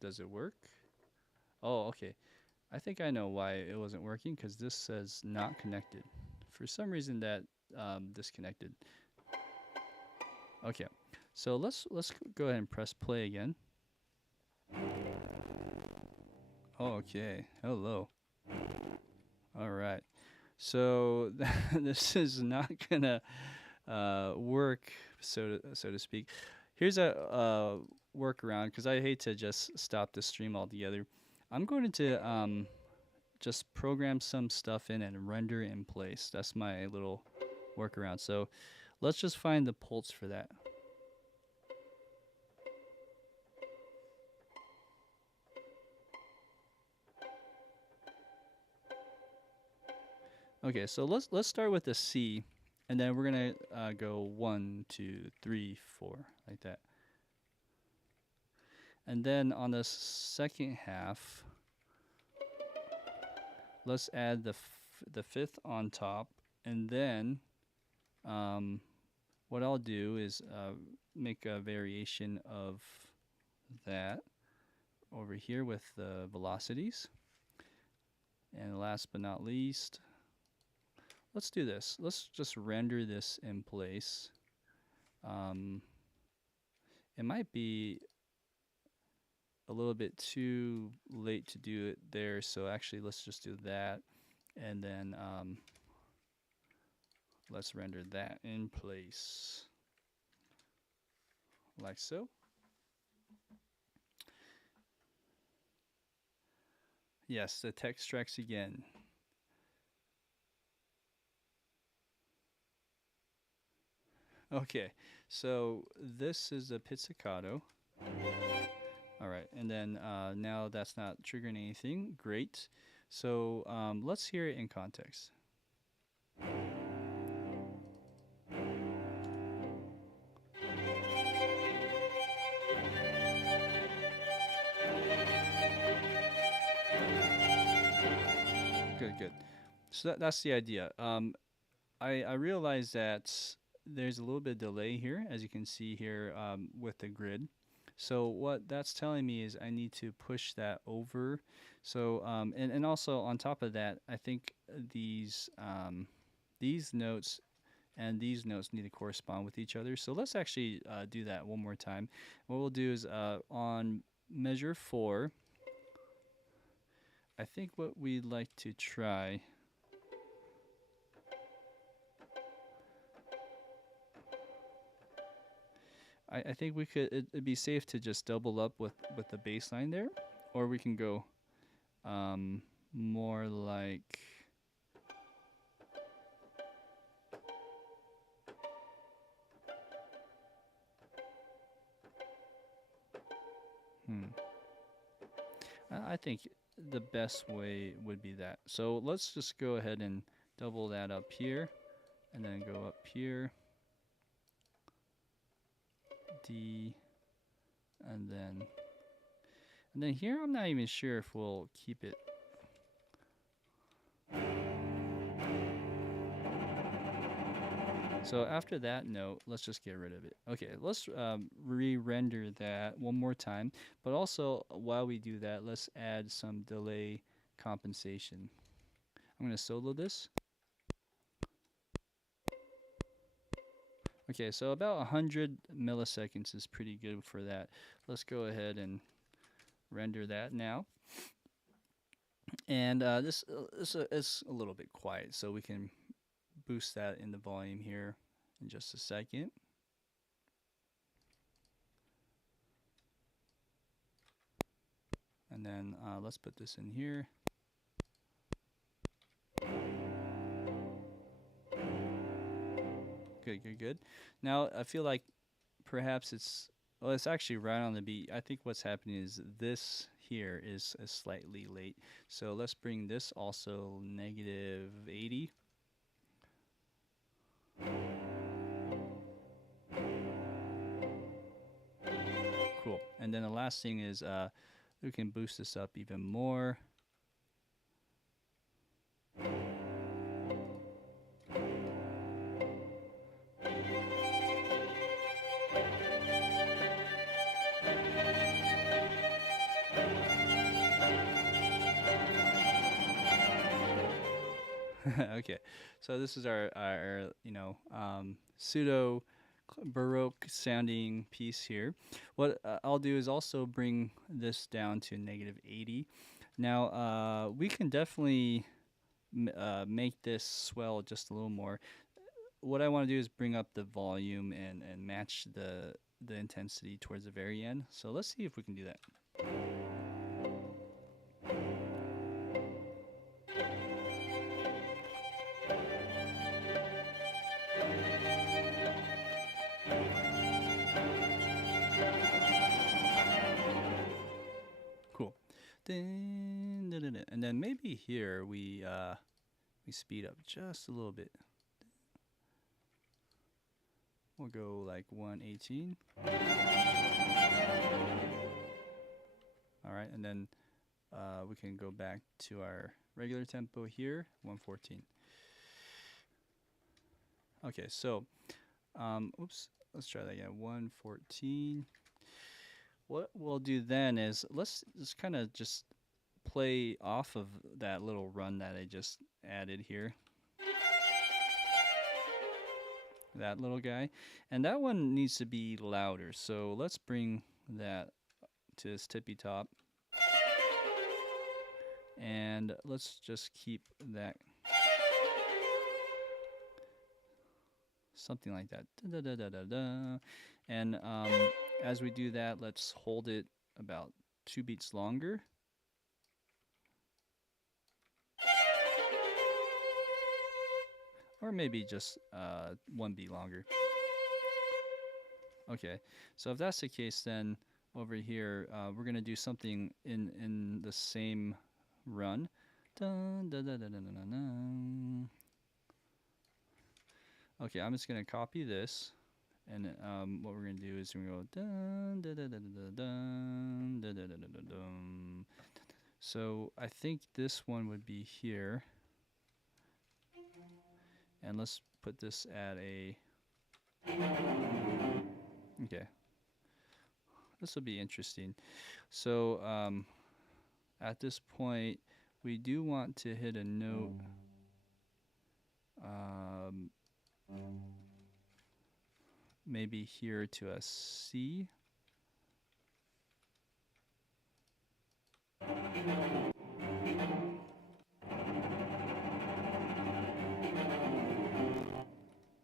Does it work? Oh, okay. I think I know why it wasn't working, because this says not connected. For some reason that disconnected. Okay. So let's go ahead and press play again. Oh, okay. Hello. All right. So this is not gonna work, so to speak. Here's a workaround, because I hate to just stop the stream altogether. I'm going to just program some stuff in and render in place. That's my little workaround. So let's just find the pulse for that. Okay, so let's start with the C, and then we're gonna go 1, 2, 3, 4, like that. And then on the second half, let's add the fifth on top, and then what I'll do is make a variation of that over here with the velocities. And last but not least, let's do this. Let's just render this in place. It might be a little bit too late to do it there, so actually let's just do that, and then let's render that in place like so. Yes, the text strikes again. Okay, so this is a pizzicato. All right, and then now that's not triggering anything. Great. So let's hear it in context. Good, good. So that's the idea. I realize that there's a little bit of delay here, as you can see here with the grid. So what that's telling me is I need to push that over. So and also on top of that, I think these notes and these notes need to correspond with each other. So let's actually do that one more time. What we'll do is on measure 4, I think what we'd like to try. I think we could. It'd be safe to just double up with the bass line there, or we can go more like. I think the best way would be that. So let's just go ahead and double that up here, and then go up here. D, and then here I'm not even sure if we'll keep it. So after that note, let's just get rid of it. Okay, let's re-render that one more time. But also, while we do that, let's add some delay compensation. I'm going to solo this. Okay, so about 100 milliseconds is pretty good for that. Let's go ahead and render that now. And this is a little bit quiet, so we can boost that in the volume here in just a second. And then let's put this in here. Good, good, good. Now I feel like perhaps it's actually right on the beat. I think what's happening is this here is slightly late. So let's bring this also -80. Cool. And then the last thing is we can boost this up even more. Okay, so this is our pseudo Baroque sounding piece here. What I'll do is also bring this down to -80. Now we can definitely make this swell just a little more. What I want to do is bring up the volume and match the intensity towards the very end. So let's see if we can do that. Cool. And then maybe here we speed up just a little bit. We'll go like 118. All right, and then we can go back to our regular tempo here, 114. Okay, so, oops, let's try that again, 114. What we'll do then is let's just kind of just play off of that little run that I just added here. That little guy. And that one needs to be louder. So let's bring that to its tippy top. And let's just keep that something like that. Da, da, da, da, da. And as we do that, let's hold it about 2 beats longer. Or maybe just 1 beat longer. Okay, so if that's the case, then over here we're gonna do something in the same run. Dun, dun, dun, dun, dun, dun, dun. Okay, I'm just gonna copy this, and what we're gonna do is we're gonna go dun dun dun dun dun dun dun dun dun dun dun. So I think this one would be here, and let's put this at a. Okay, this will be interesting. So at this point, we do want to hit a note. Maybe here to a C.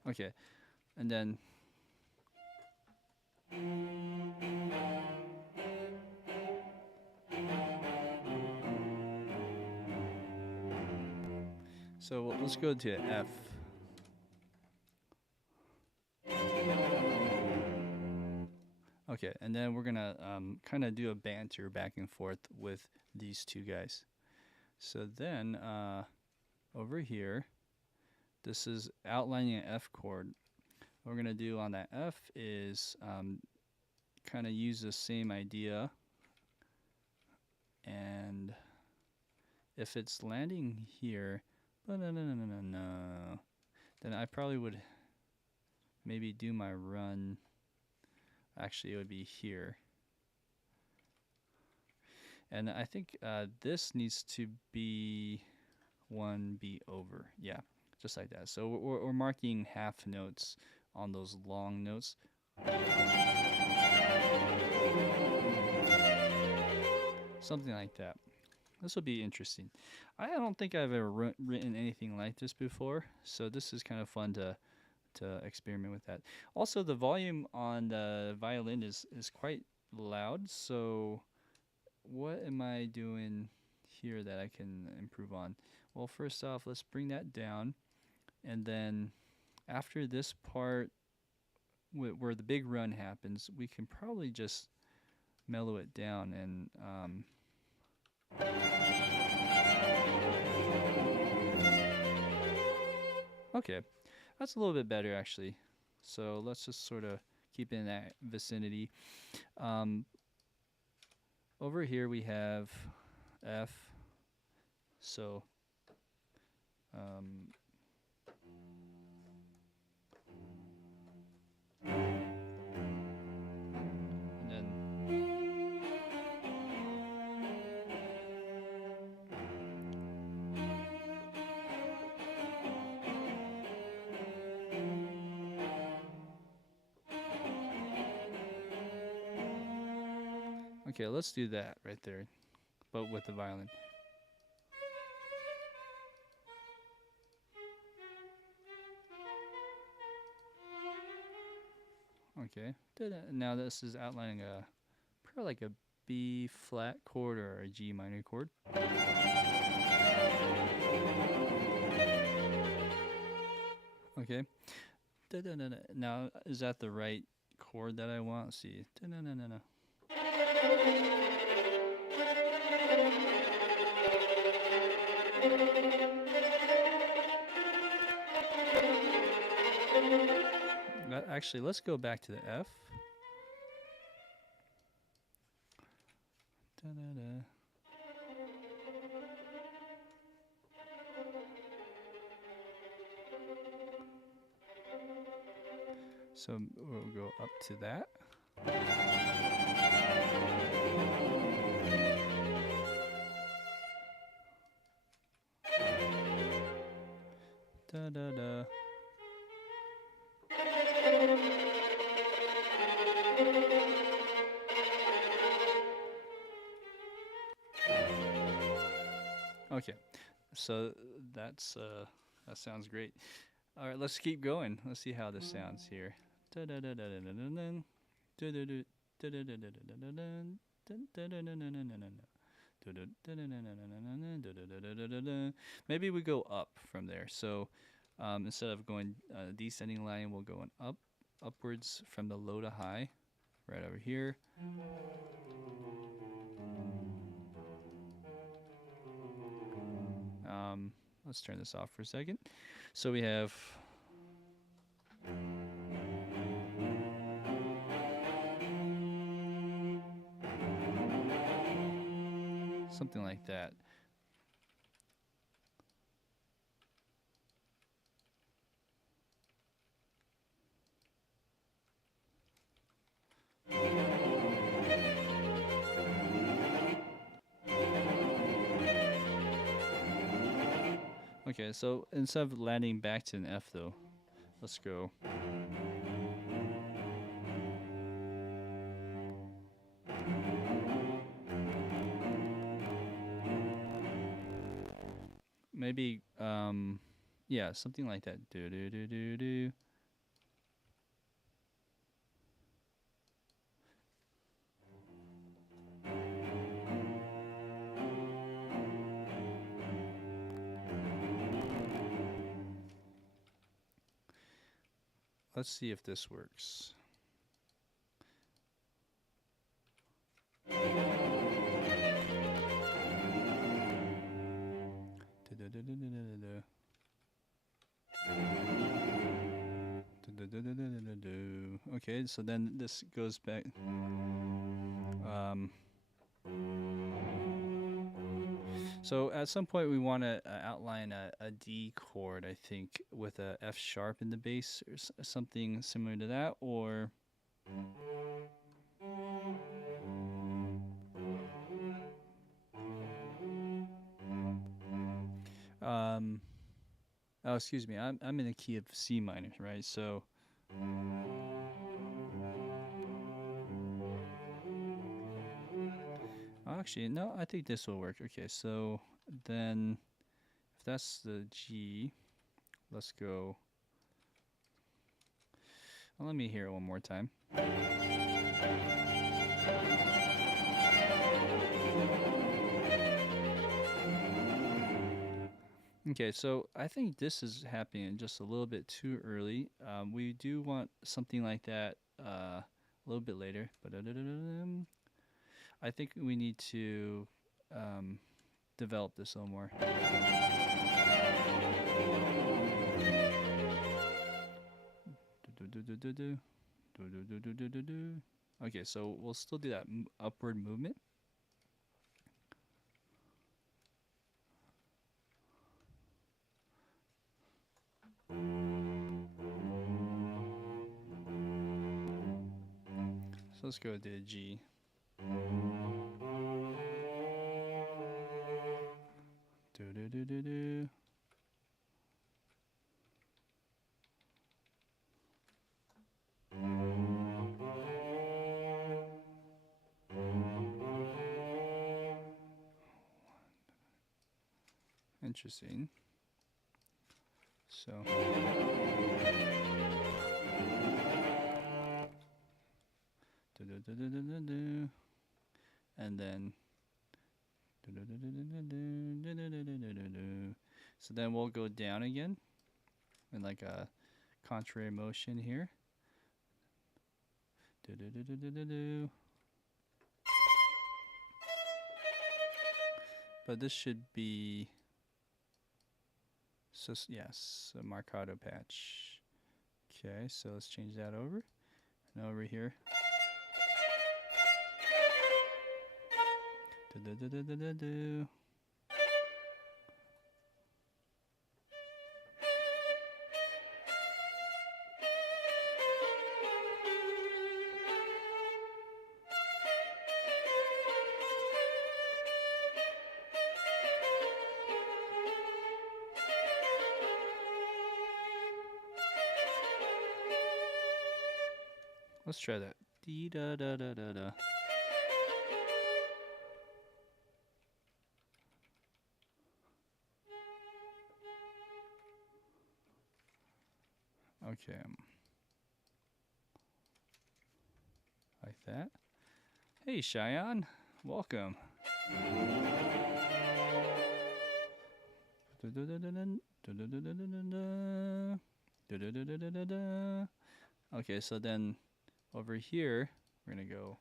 Okay, and then so let's go to F. Okay, and then we're gonna kind of do a banter back and forth with these two guys. So then over here, this is outlining an F chord. What we're gonna do on that F is kind of use the same idea, and if it's landing here, then I probably would maybe do my run. Actually, it would be here. And I think this needs to be 1 beat over. Yeah, just like that. So we're marking half notes on those long notes. Something like that. This will be interesting. I don't think I've ever written anything like this before, so this is kind of fun to experiment with that. Also, the volume on the violin is quite loud, so what am I doing here that I can improve on? Well, first off, let's bring that down, and then after this part where the big run happens, we can probably just mellow it down and okay, that's a little bit better actually. So let's just sort of keep in that vicinity. Over here we have F. So and then Okay, let's do that right there, but with the violin. Okay. Now this is outlining a probably like a B flat chord or a G minor chord. Okay. Now is that the right chord that I want? Let's see. Actually, let's go back to the F. So we'll go up to that. Da da da. Okay, so that's that sounds great. All right, let's keep going. Let's see how this sounds here. Maybe we go up from there. So instead of going descending line, we'll go upwards from the low to high, right over here. Let's turn this off for a second. So we have something like that. Okay, so instead of landing back to an F though, let's go. Maybe, yeah, something like that. Do do do do do. Let's see if this works. Okay, so then this goes back. So at some point we want to outline a D chord, I think, with a F sharp in the bass or something similar to that, or oh, excuse me, I'm in a key of C minor, right? So actually, no, I think this will work. Okay, so then if that's the G, let's go. Well, let me hear it one more time. Okay, so I think this is happening just a little bit too early. We do want something like that a little bit later. But I think we need to develop this a little more. Okay, so we'll still do that upward movement. So let's go to G. interesting. So and then so then we'll go down again in like a contrary motion here. But this should be so yes, a marcato patch. Okay, so let's change that over. And over here. Let's try that. Dee da da da da da. Okay. Like that. Hey, Cheyenne. Welcome. Okay, so then over here, we're going to go.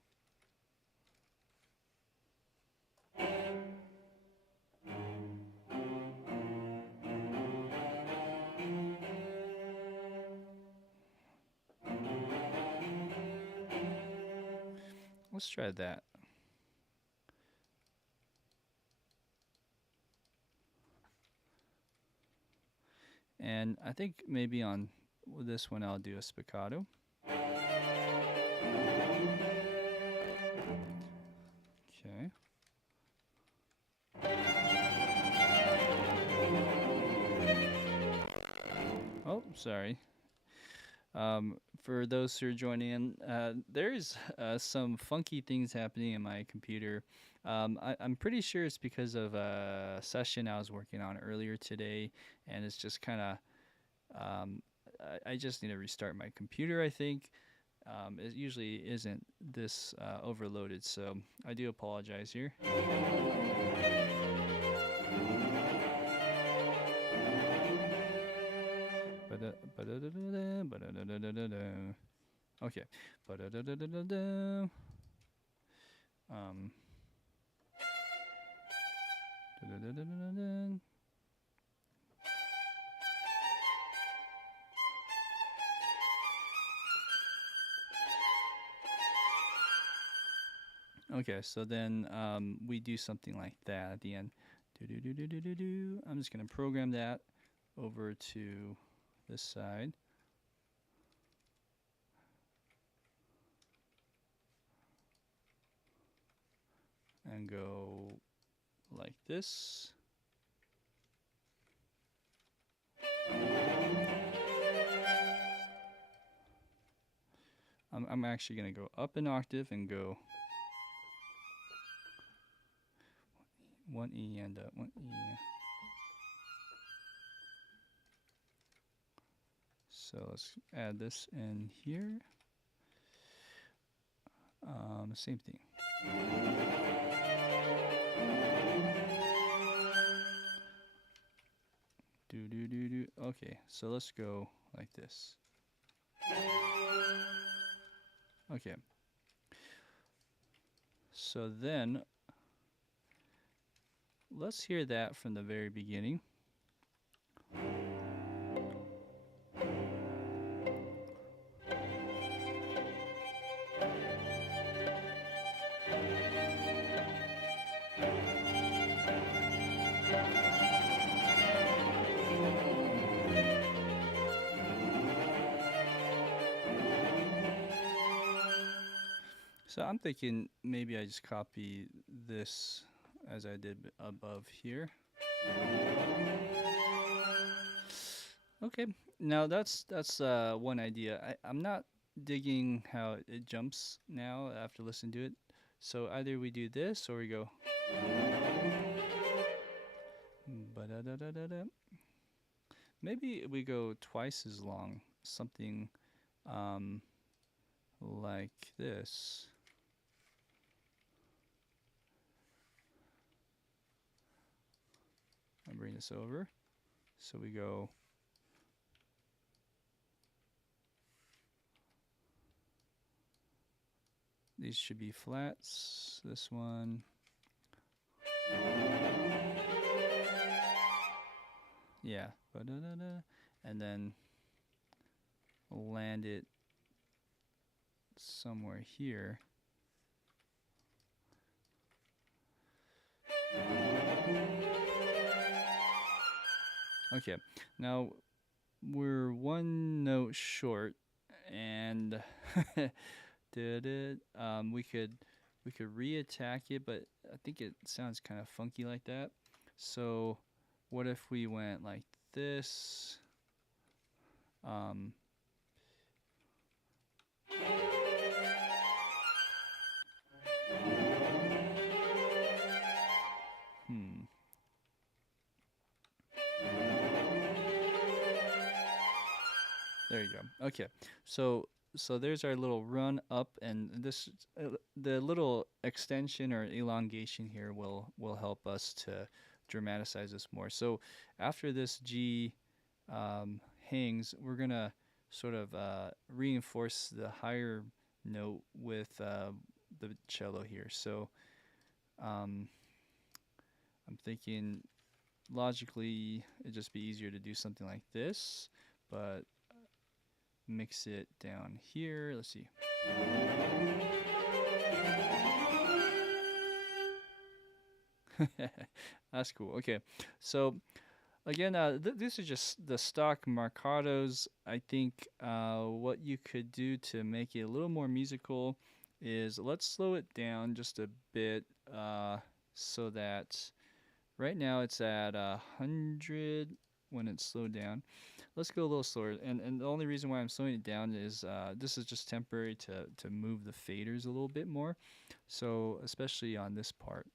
Let's try that. And I think maybe on this one I'll do a spiccato. Okay. Oh, sorry. For those who are joining in, there's some funky things happening in my computer. I'm pretty sure it's because of a session I was working on earlier today, and it's just kind of, I just need to restart my computer, I think. It usually isn't this overloaded, so I do apologize here. Okay. Okay, so then we do something like that at the end. I'm just going to program that over to this side. And go like this. I'm actually going to go up an octave and go 1 E and 1 E. So let's add this in here. Same thing. Do. Okay, so let's go like this. Okay. So then, let's hear that from the very beginning. So I'm thinking maybe I just copy this as I did above here. Okay, now that's one idea. I'm not digging how it jumps now after listening to it. So either we do this or we go Ba-da-da-da-da-da. Maybe we go twice as long, something um, like this. I'll bring this over. So we go. These should be flats. This one. Yeah. Ba-da-da-da. And then land it somewhere here. Okay. Now we're one note short, and we could reattack it, but I think it sounds kind of funky like that. So what if we went like this? Um, hmm. There you go. Okay. So there's our little run up, and this the little extension or elongation here will help us to dramatize this more. So after this G hangs, we're gonna sort of reinforce the higher note with the cello here. So um, I'm thinking logically it'd just be easier to do something like this, but mix it down here. Let's see. That's cool. Okay, so again, this is just the stock marcatos. I think what you could do to make it a little more musical is let's slow it down just a bit so that right now it's at 100 when it's slowed down. Let's go a little slower. And the only reason why I'm slowing it down is this is just temporary to move the faders a little bit more. So especially on this part.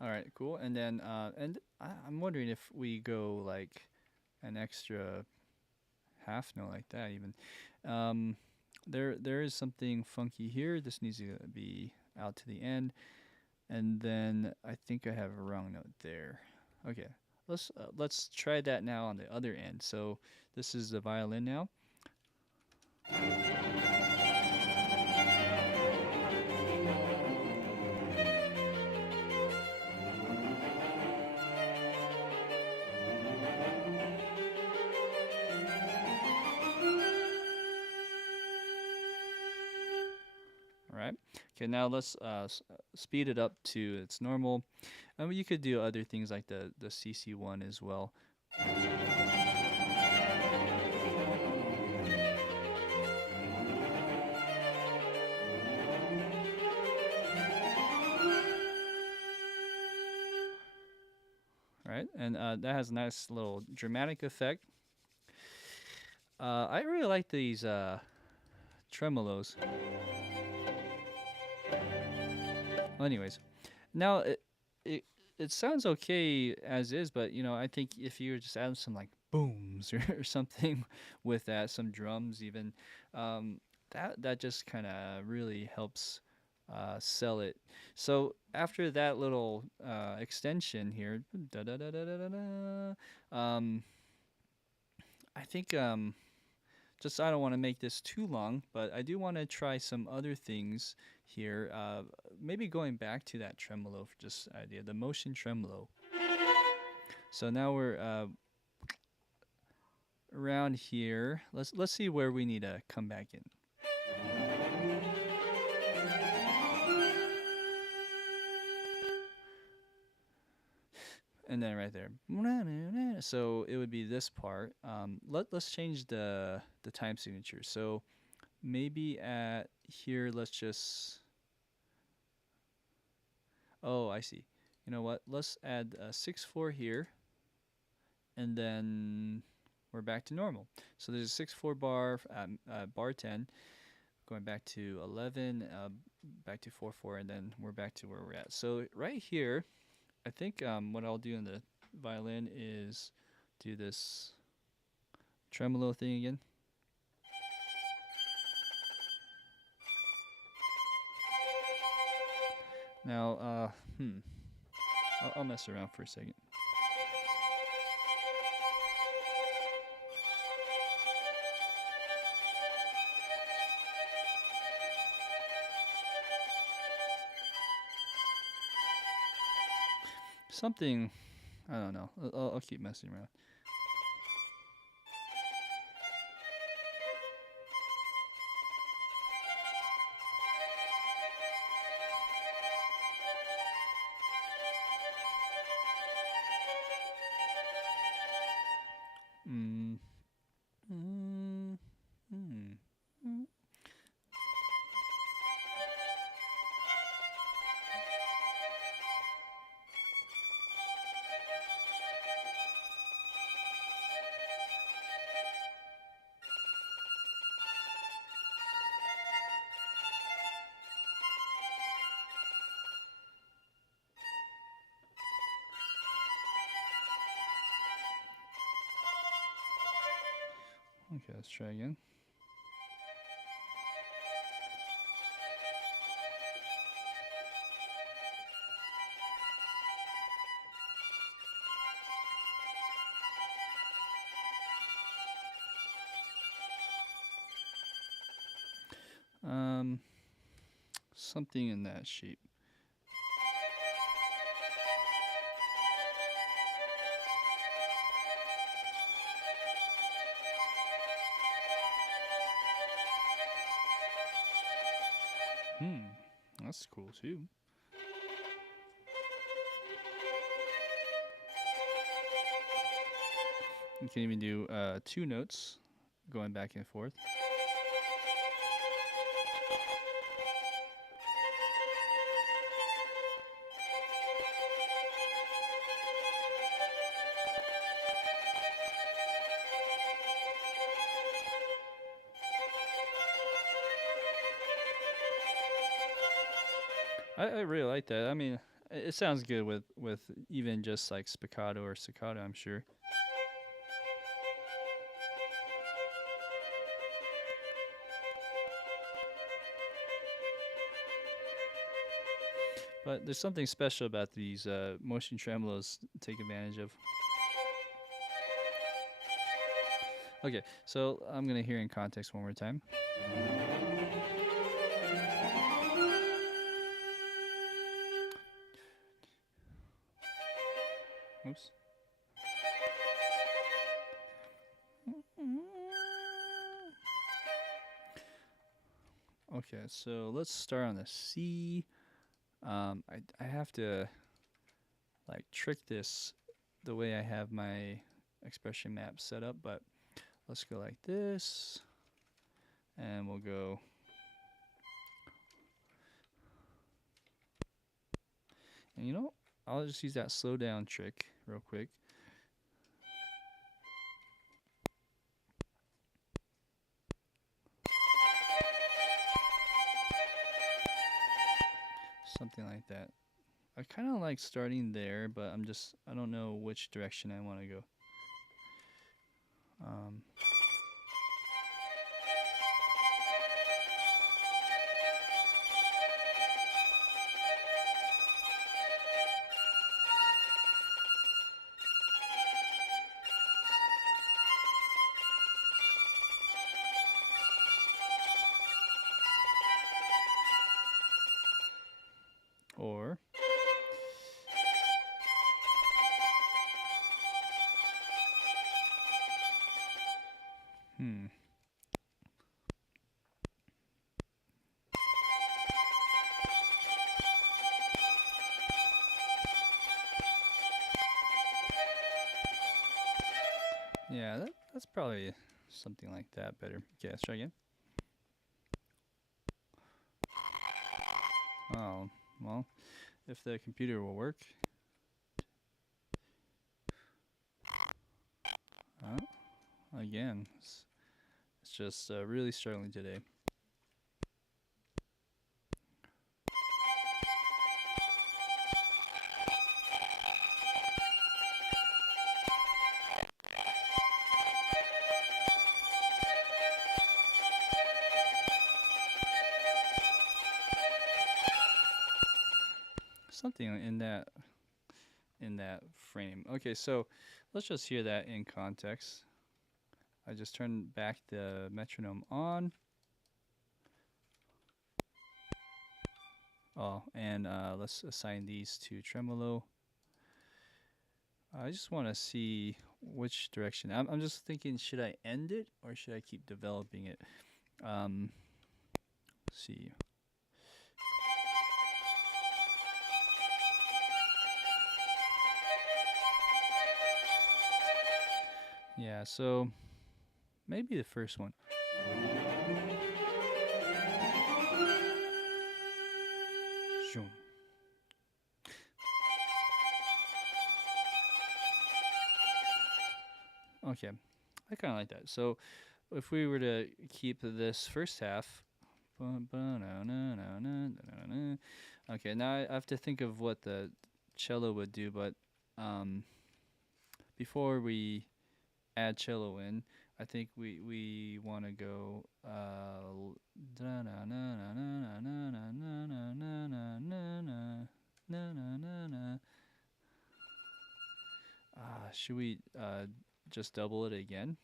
All right, cool. And then I'm wondering if we go like an extra half note like that even. There is something funky here. This needs to be out to the end, and then I think I have a wrong note there. Okay, let's try that now on the other end. So this is the violin now. All right. Okay, now let's speed it up to its normal. You could do other things like the CC1 as well. Right, and that has a nice little dramatic effect. I really like these tremolos. Well, anyways, now it it sounds okay as is, but I think if you just add some like booms or something with that, some drums even, that just kind of really helps sell it. So after that little extension here, da da da da da da da, I think just I don't want to make this too long, but I do want to try some other things here. Maybe going back to that tremolo for just idea, the motion tremolo. So now we're around here. Let's see where we need to come back in. And then right there. So it would be this part. Let's change the time signature. So maybe at here let's just. Oh, I see. You know what? Let's add a 6/4 here, and then we're back to normal. So there's a 6/4 bar at bar 10, going back to 11, back to 4/4, and then we're back to where we're at. So right here, I think what I'll do in the violin is do this tremolo thing again. Now, I'll mess around for a second. Something, I don't know. I'll keep messing around. Mm. Mm. Mm. Mm. Okay, let's try again. Something in that shape. That's cool too. You can even do 2 notes going back and forth. I really like that. I mean, it sounds good with even just like spiccato or staccato, I'm sure. But there's something special about these motion tremolos to take advantage of. Okay, so I'm going to hear in context one more time. Oops. Okay, so let's start on the C. I have to like trick this the way I have my expression map set up, but let's go like this, and we'll go. And you know, I'll just use that slow down trick real quick. Something like that. I kind of like starting there, but I don't know which direction I want to go. Or yeah, that's probably something like that better. Okay, let's try again. Oh, well, if the computer will work. again. It's just really struggling today. Something in that frame. Okay, so let's just hear that in context. I just turned back the metronome on. Oh, and let's assign these to tremolo. I just want to see which direction. I'm just thinking, should I end it or should I keep developing it? Let's see. Yeah, so maybe the first one. Zoom. Okay, I kind of like that. So if we were to keep this first half. Okay, now I have to think of what the cello would do, but before we add cello in, I think we want to go should we just double it again?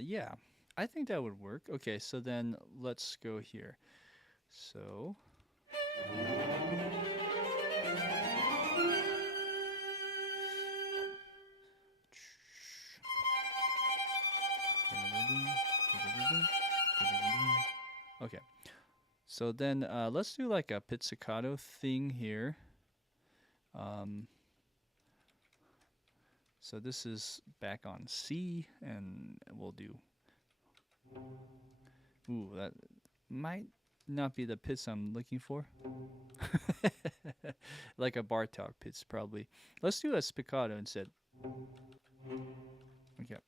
Yeah, I think that would work. Okay, so then let's go here. So okay, so then let's do like a pizzicato thing here. So this is back on C, and we'll do. Ooh, that might not be the pitch I'm looking for. Like a Bartok pitch, probably. Let's do a spiccato instead. Okay.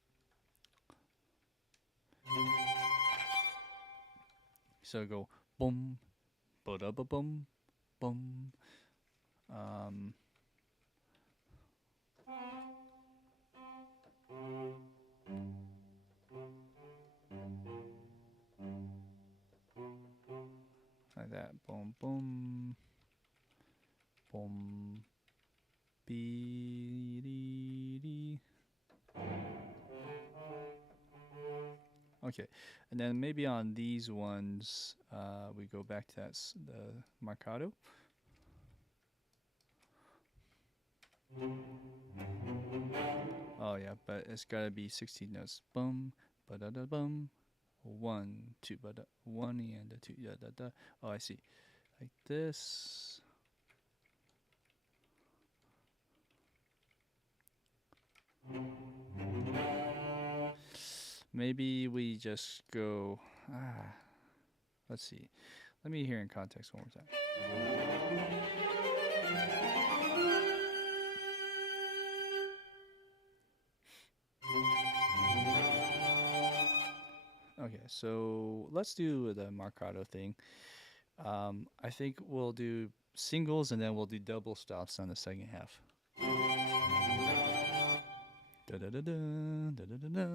So go boom, ba da ba boom, boom. Like that. Boom, boom, boom, be dee dee. Okay, and then maybe on these ones, we go back to the marcato. Oh yeah, but it's gotta be 16 notes. Bum, ba da da bum, 1, 2, ba da 1 and a 2, da da da. Oh, I see. Like this. Maybe we just go. Let's see. Let me hear in context one more time. Okay, so let's do the marcato thing. I think we'll do singles and then we'll do double stops on the second half. Da da da da da da da da.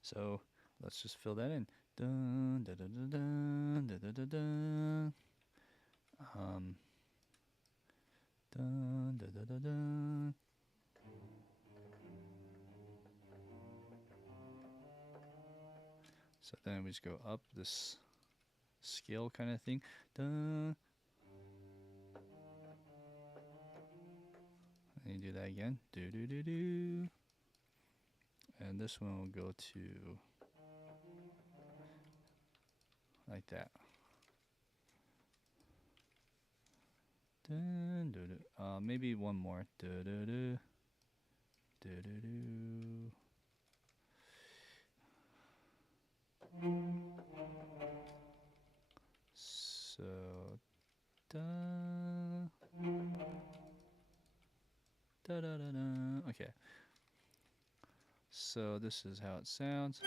So let's just fill that in. Dun, da da da da da da da da. Dun, da da da da. So then we just go up this scale kind of thing. Dun. And you do that again. Do do do do. And this one will go to like that. Dun, dun, dun. Maybe one more. Dun, dun, dun. Dun, dun, dun. So da da da da da. Okay. So this is how it sounds.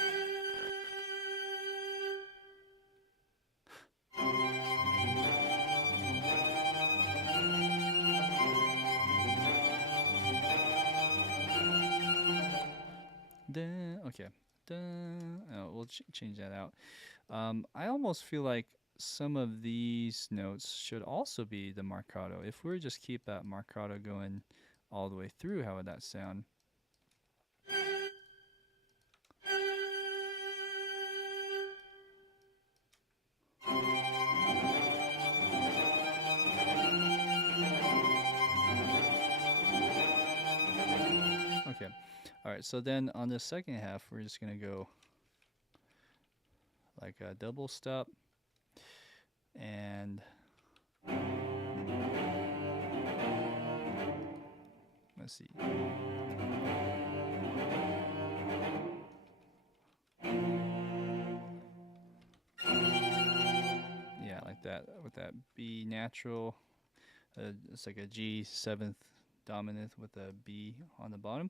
Okay. Oh, we'll change that out. I almost feel like some of these notes should also be the marcato. If we just keep that marcato going all the way through, how would that sound? Okay. All right. So then on the second half, we're just going to go like a double stop and let's see. Yeah, like that with that B natural. It's like a G seventh dominant with a B on the bottom.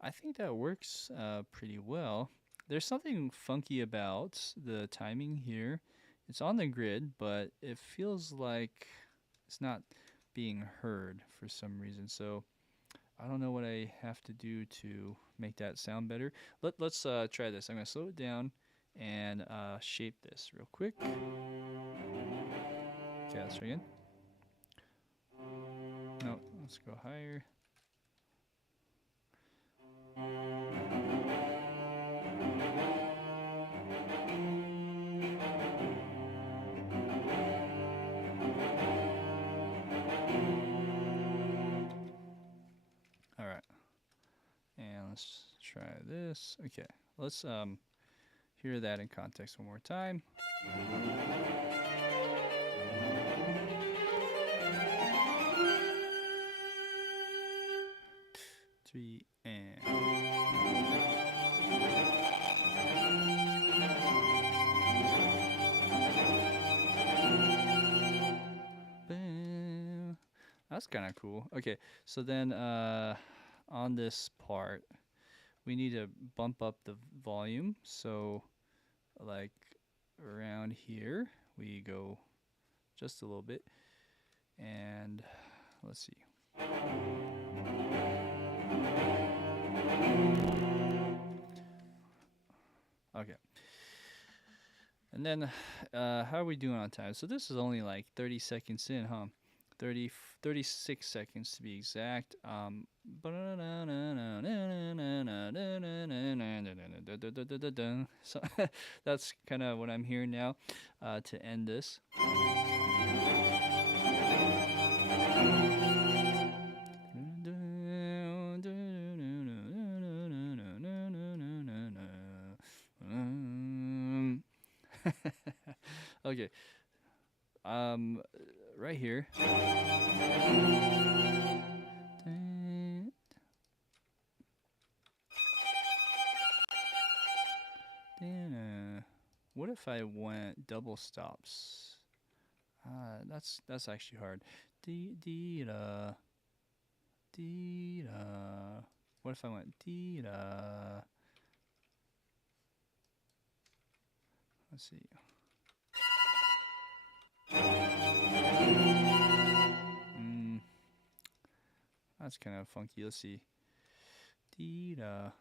I think that works pretty well. There's something funky about the timing here. It's on the grid, but it feels like it's not being heard for some reason. So I don't know what I have to do to make that sound better. Let's try this. I'm going to slow it down and shape this real quick. Okay, let's try again. No, let's go higher. All right. And let's try this. Okay, let's hear that in context one more time. Three and boom. That's kind of cool. Okay, so then on this part, we need to bump up the volume. So like around here, we go just a little bit. And let's see. Okay. And then how are we doing on time? So this is only like 30 seconds in, huh? 36 seconds to be exact. So that's kind of what I'm hearing now to end this. Okay. Right here. What if I went double stops? That's actually hard. Dee dee da. Dee da. What if I went dee da? Let's see. That's kind of funky. Let's see. Dee da.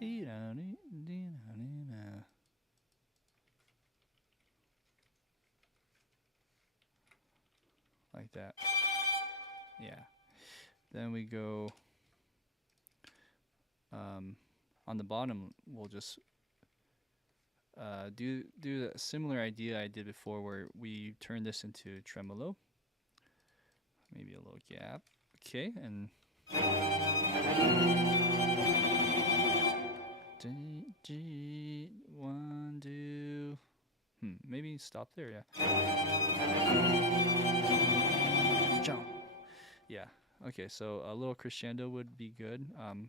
Dee da dee dee da dee da. Like that. Yeah. Then we go on the bottom. We'll just do a similar idea I did before, where we turn this into tremolo. Maybe a little gap. Okay, and G, 1, 2. Maybe stop there. Yeah. Jump. Yeah. Okay, so a little crescendo would be good.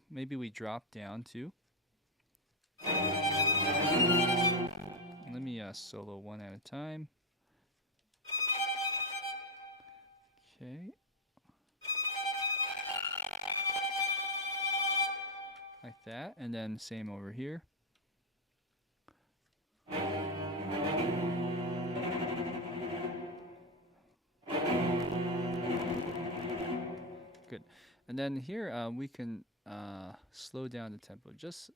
Maybe we drop down too. me solo one at a time. Okay. Like that, and then same over here. Good. And then here we can slow down the tempo just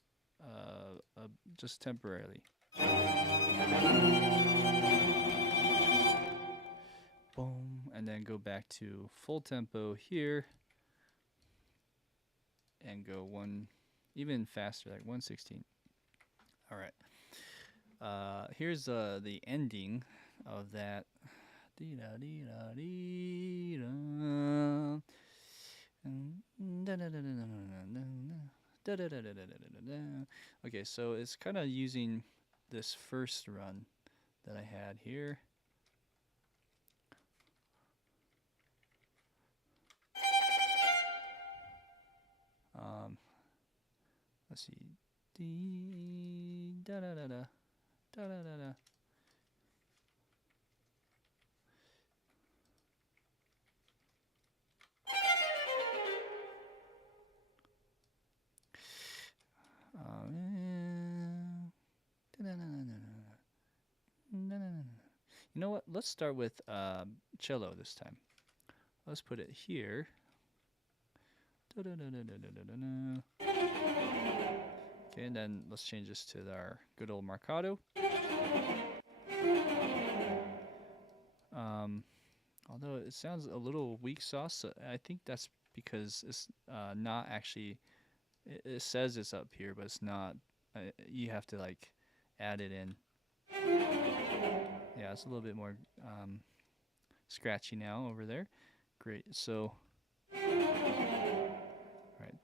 temporarily. Boom, and then go back to full tempo here, and go one even faster, like 1/16. All right. Here's the ending of that. Okay, so it's kind of using this first run that I had here. Let's see. Da da da da da da da da. You know what? Let's start with cello this time. Let's put it here. Okay, and then let's change this to our good old marcato. Although it sounds a little weak sauce, I think that's because it's not actually. It says it's up here, but it's not. You have to like add it in. Yeah, it's a little bit more scratchy now over there. Great. So, all right.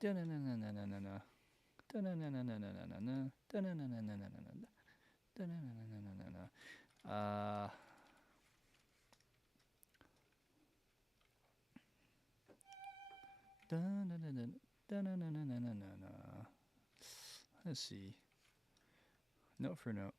Let's see. Note for note.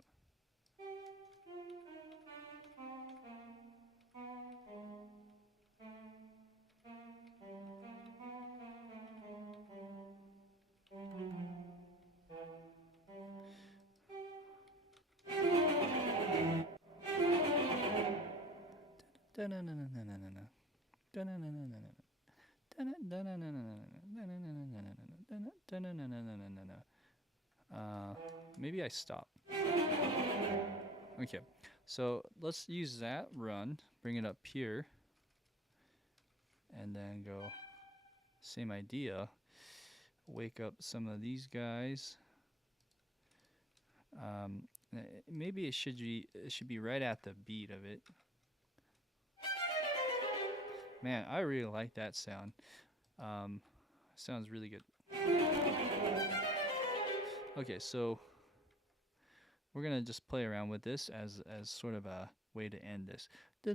Maybe I stop. Okay, so let's use that run, bring it up here, and then go same idea. Wake up some of these guys. Maybe it should be right at the beat of it. Man, I really like that sound. Sounds really good. Okay, so we're gonna just play around with this as sort of a way to end this. I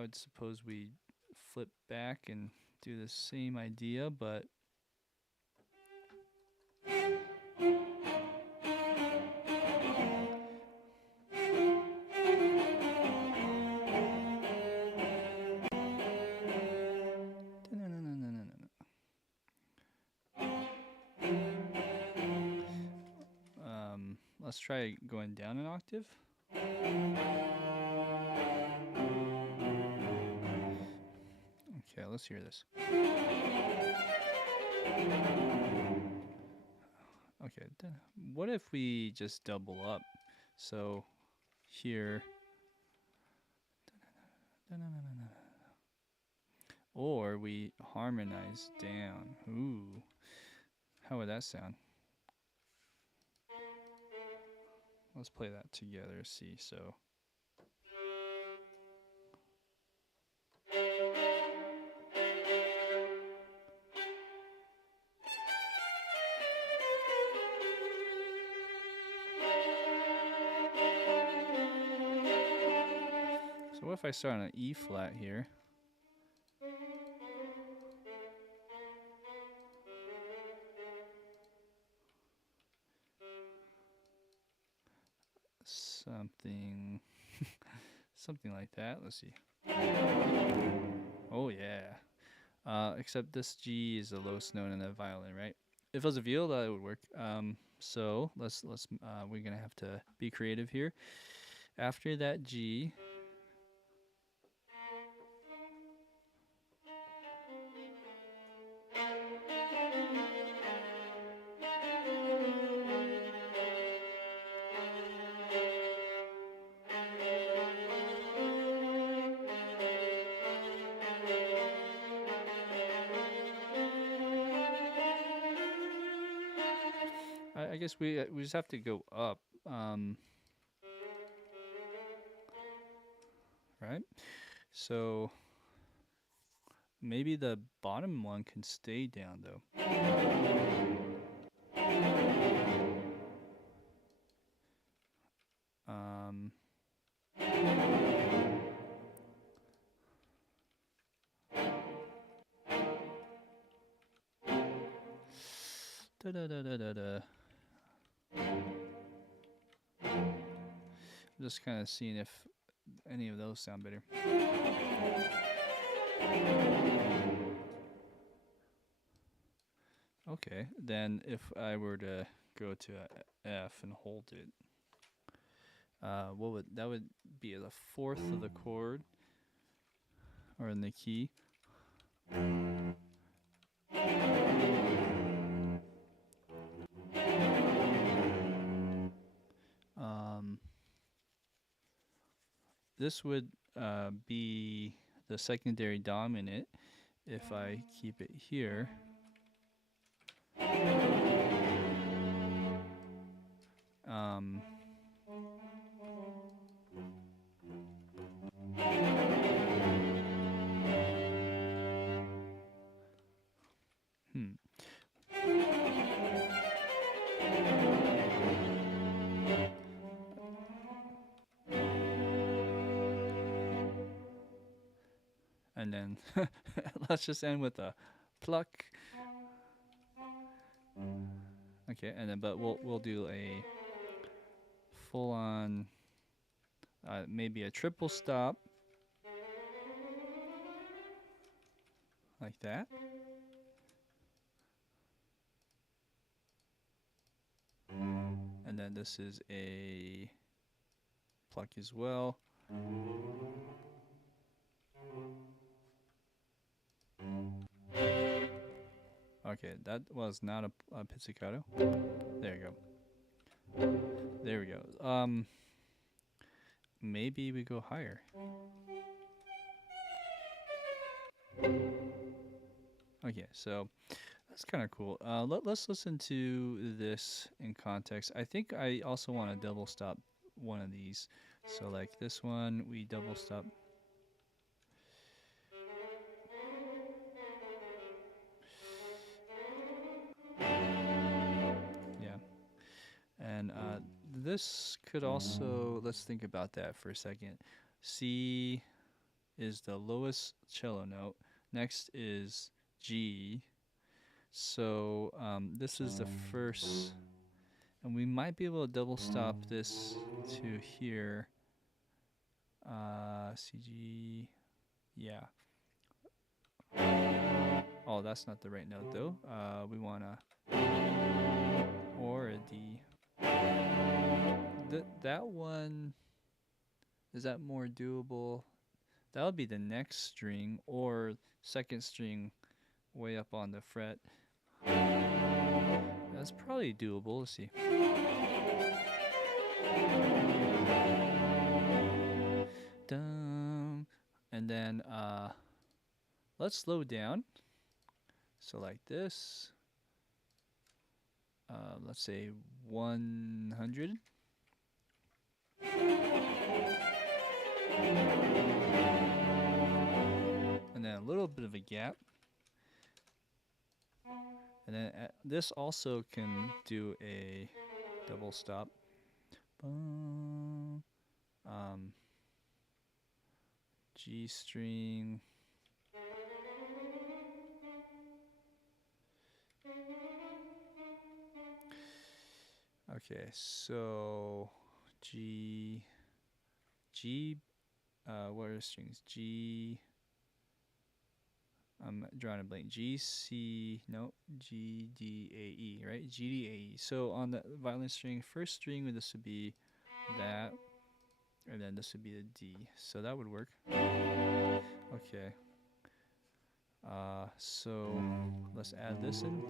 would suppose we flip back and do the same idea, but let's try going down an octave. Okay, let's hear this. Okay, what if we just double up? So here, or we harmonize down. Ooh, how would that sound? Let's play that together, see, so. So what if I start on an E flat here? something something like that. Let's see. Oh yeah. Except this G is the lowest note in the violin, right? If it was a viola, it would work. So we're gonna have to be creative here. After that G, I guess we just have to go up, right? So maybe the bottom one can stay down though. Um, da da da da da da. Just kind of seeing if any of those sound better. Okay, then if I were to go to a F and hold it, what would that would be the fourth of the chord, or in the key. This would be the secondary dominant if I keep it here. Um, hmm. And then let's just end with a pluck. Okay, and then but we'll do a full on maybe a triple stop like that. And then this is a pluck as well. Okay, that was not a pizzicato. There you go. There we go. Maybe we go higher. Okay, so that's kind of cool. Let's listen to this in context. I think I also want to double stop one of these. So like this one, we double stop. Yeah. And this could also, let's think about that for a second. C is the lowest cello note. Next is G. So this is the first, and we might be able to double stop this to here. C, G, yeah. Oh, that's not the right note though. We want a or a D. That one, is that more doable? That would be the next string or second string way up on the fret. That's probably doable. Let's see. Dum. And then let's slow down. So like this. Let's say 100. And then a little bit of a gap. And then this also can do a double stop. G string. Okay, so G, what are the strings? G, I'm drawing a blank. G, C, no, G, D, A, E, right? G, D, A, E. So on the violin string, first string, this would be that, and then this would be the D. So that would work. Okay. So let's add this in.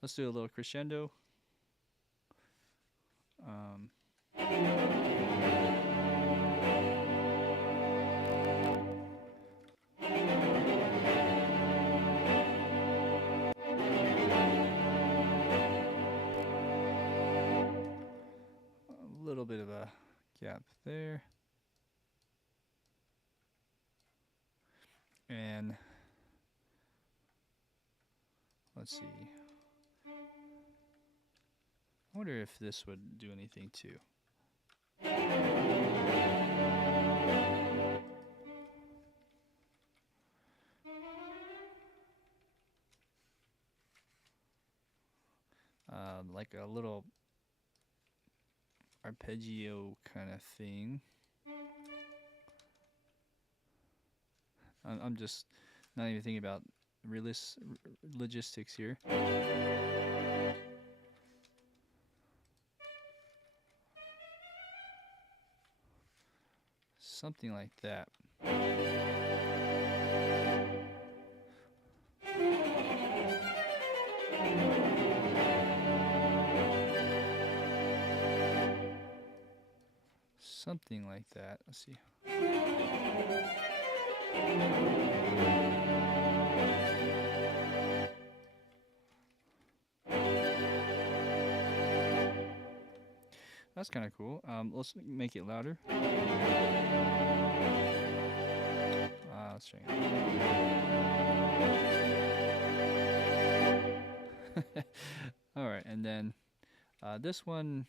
Let's do a little crescendo. A little bit of a gap there. And let's see. I wonder if this would do anything too. Like a little arpeggio kind of thing. I'm just not even thinking about logistics here. Something like that. Something like that. Let's see. That's kind of cool. Let's make it louder. Let's try it. All right, and then this one.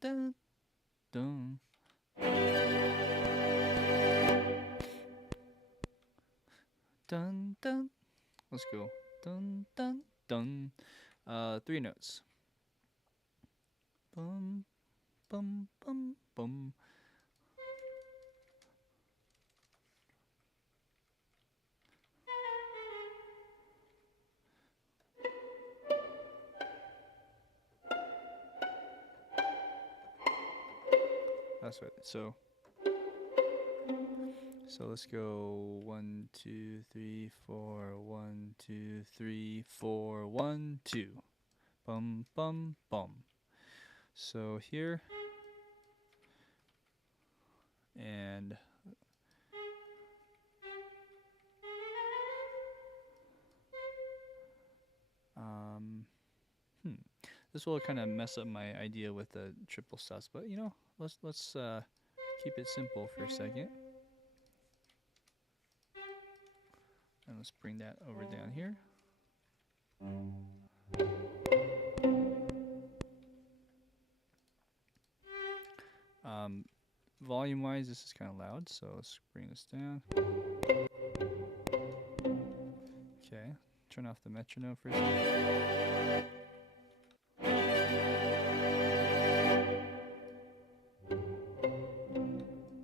Dun, dun. Dun, dun. Let's go. Dun, dun, dun. 3 notes. Bum, bum, bum, bum. That's right. So let's go 1, 2, 3, 4. 1, 2, 3, 4. 1, 2. Bum, bum, bum. So here and this will kind of mess up my idea with the triple sus, but you know, let's keep it simple for a second. And let's bring that over down here. Volume wise, this is kind of loud, so let's bring this down. Okay, turn off the metronome for a second.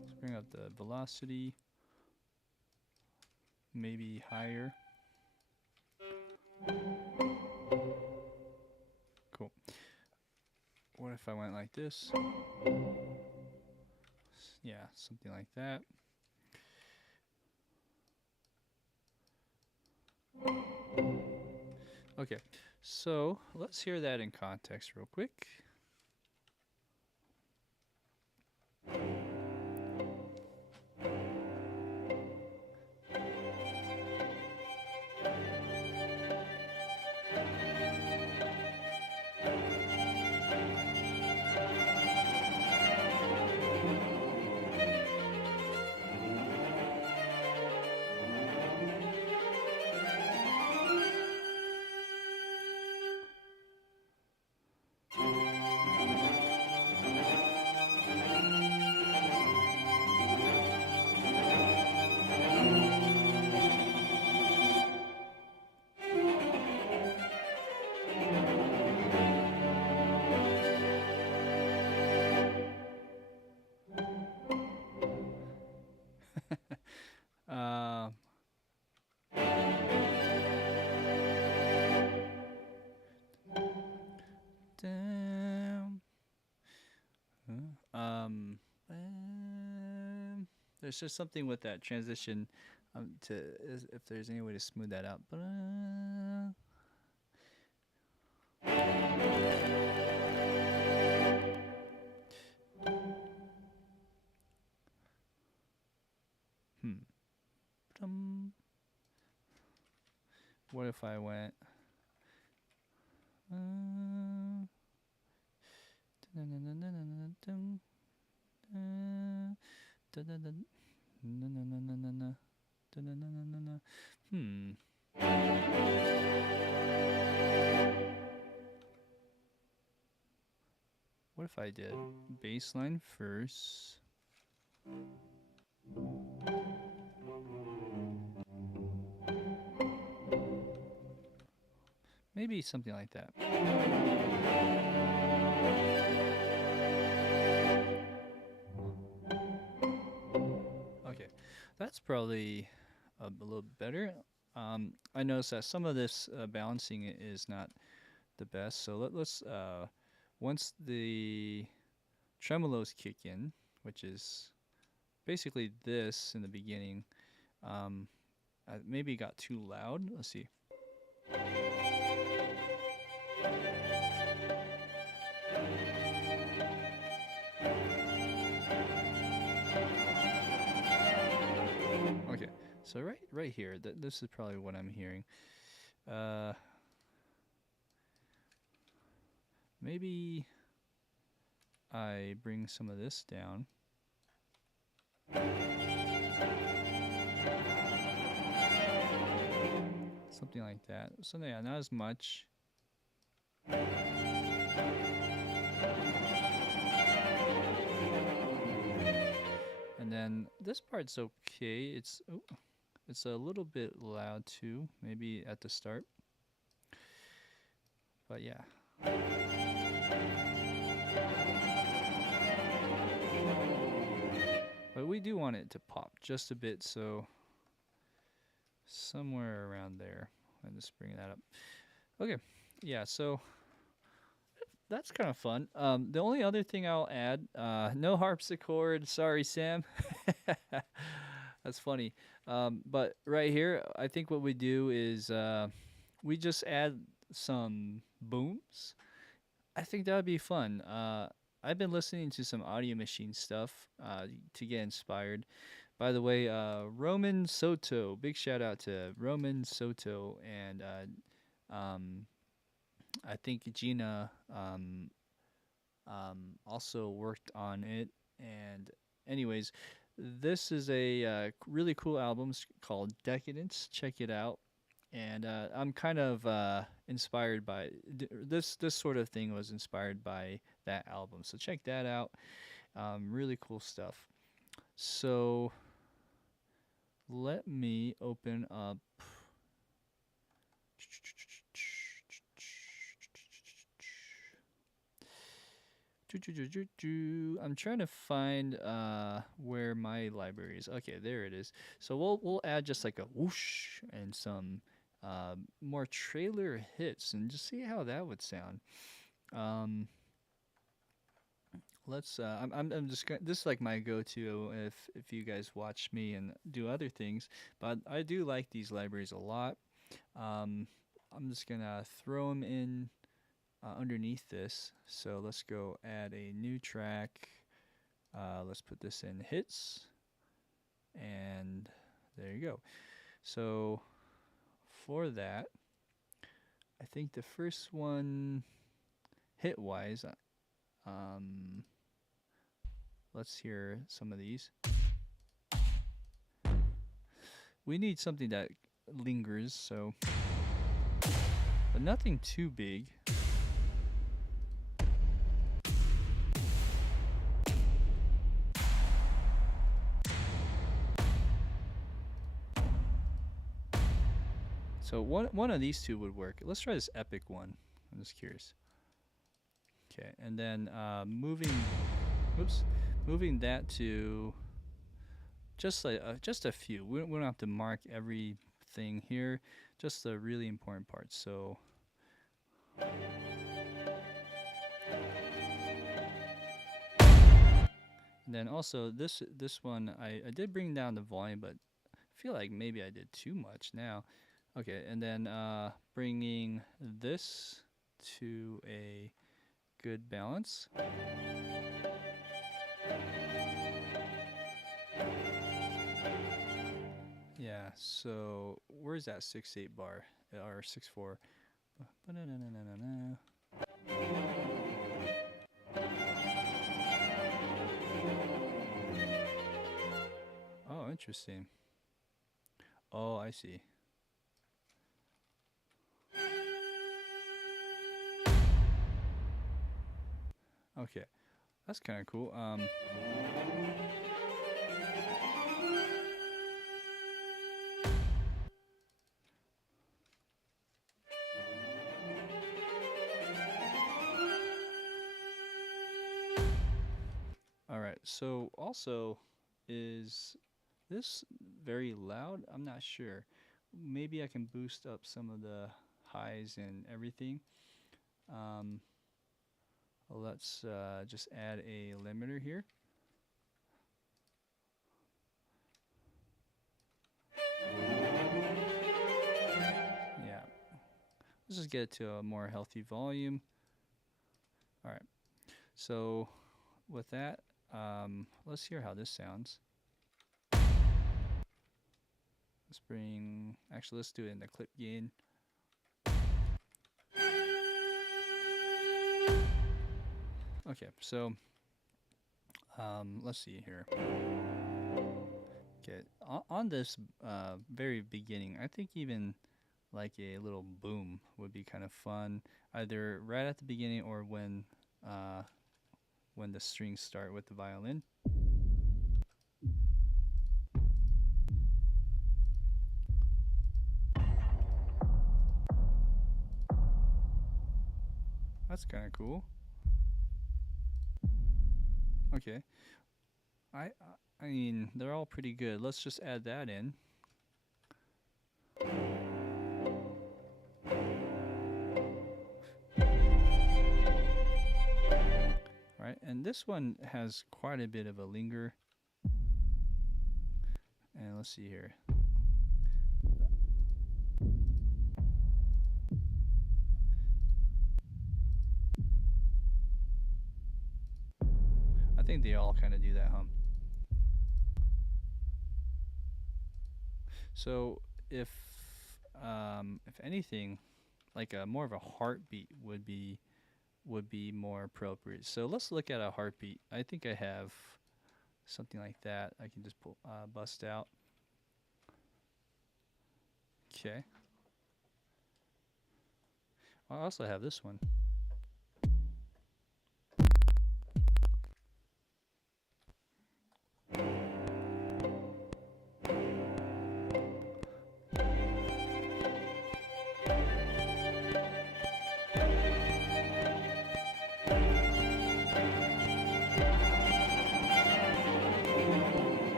Let's bring up the velocity, maybe higher. Cool. What if I went like this? Yeah, something like that. Okay, so let's hear that in context real quick. Uh, Damn. There's just something with that transition. If there's any way to smooth that out. What if I went? What if I did bass line first? Maybe something like that. Okay, that's probably a little better. I noticed that some of this balancing is not the best. So let's once the tremolos kick in, which is basically this in the beginning, I maybe got too loud. Let's see. Okay, so right here, this is probably what I'm hearing. Maybe I bring some of this down. Something like that. So yeah, not as much. And then this part's okay. It's a little bit loud too, maybe at the start. But yeah. But we do want it to pop just a bit, so somewhere around there. I'm just bringing that up. Okay, yeah, so that's kind of fun. The only other thing I'll add, no harpsichord. Sorry, Sam. That's funny. But right here, I think what we do is we just add some booms. I think that would be fun. I've been listening to some Audio Machine stuff to get inspired. By the way, Roman Soto, big shout out to Roman Soto, and I think Gina also worked on it. And anyways, this is a really cool album called Decadence. Check it out. And I'm kind of inspired by this. This sort of thing was inspired by that album. So check that out. Really cool stuff. So let me open up. I'm trying to find where my library is. Okay, there it is. So we'll add just like a whoosh and some more trailer hits and just see how that would sound. Let's. I'm just gonna, this is like my go-to if you guys watch me and do other things, but I do like these libraries a lot. I'm just gonna throw them in underneath this. So let's go add a new track. Let's put this in hits, and there you go. So for that, I think the first one, hit-wise, let's hear some of these. We need something that lingers, so, but nothing too big. So one of these two would work. Let's try this epic one. I'm just curious. Okay, and then moving that to just like just a few. We don't have to mark everything here, just the really important parts. So and then also this one I did bring down the volume, but I feel like maybe I did too much now. Okay, and then bringing this to a good balance. Yeah, so where's that 6/8 bar or 6/4? Ba-da-na-na-na-na-na. Oh, interesting. Oh, I see. Okay, that's kind of cool. All right. So also, is this very loud? I'm not sure. Maybe I can boost up some of the highs and everything. Um, let's just add a limiter here. Yeah. Let's just get it to a more healthy volume. All right. So with that, let's hear how this sounds. Let's do it in the clip gain. Okay, so let's see here. Okay, on this very beginning, I think even like a little boom would be kind of fun, either right at the beginning or when the strings start with the violin. That's kind of cool. Okay, I I mean they're all pretty good. Let's just add that in. All right, and this one has quite a bit of a linger. And let's see here. I think they all kind of do that hum. So if anything, like a more of a heartbeat would be more appropriate. So let's look at a heartbeat. I think I have something like that. I can just bust out. Okay. I also have this one.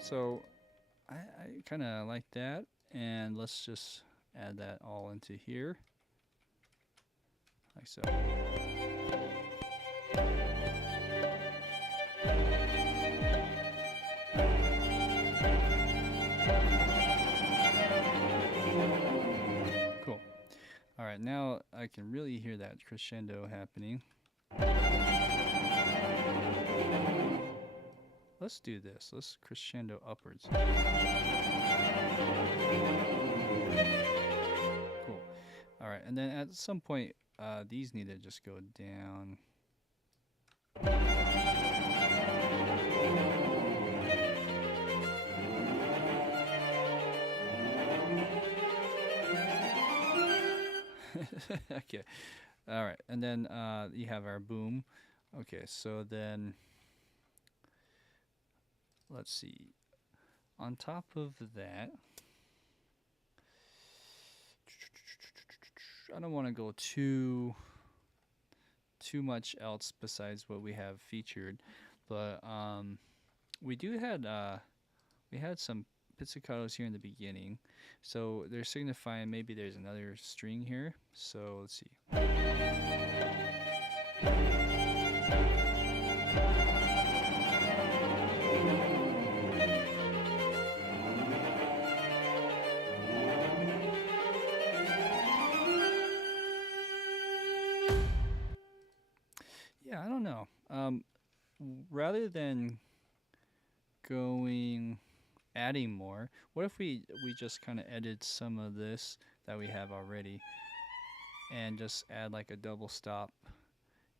So I kind of like that, and let's just add that all into here, like so. Cool. All right, now I can really hear that crescendo happening. Let's do this. Let's crescendo upwards. Cool. All right, and then at some point, these need to just go down. Okay. All right, and then you have our boom. Okay, so then let's see. On top of that, I don't want to go too much else besides what we have featured, but we do had we had some pizzicatos here in the beginning, so they're signifying maybe there's another string here. So let's see. Yeah, I don't know. Rather than adding more, what if we just kind of edit some of this that we have already and just add like a double stop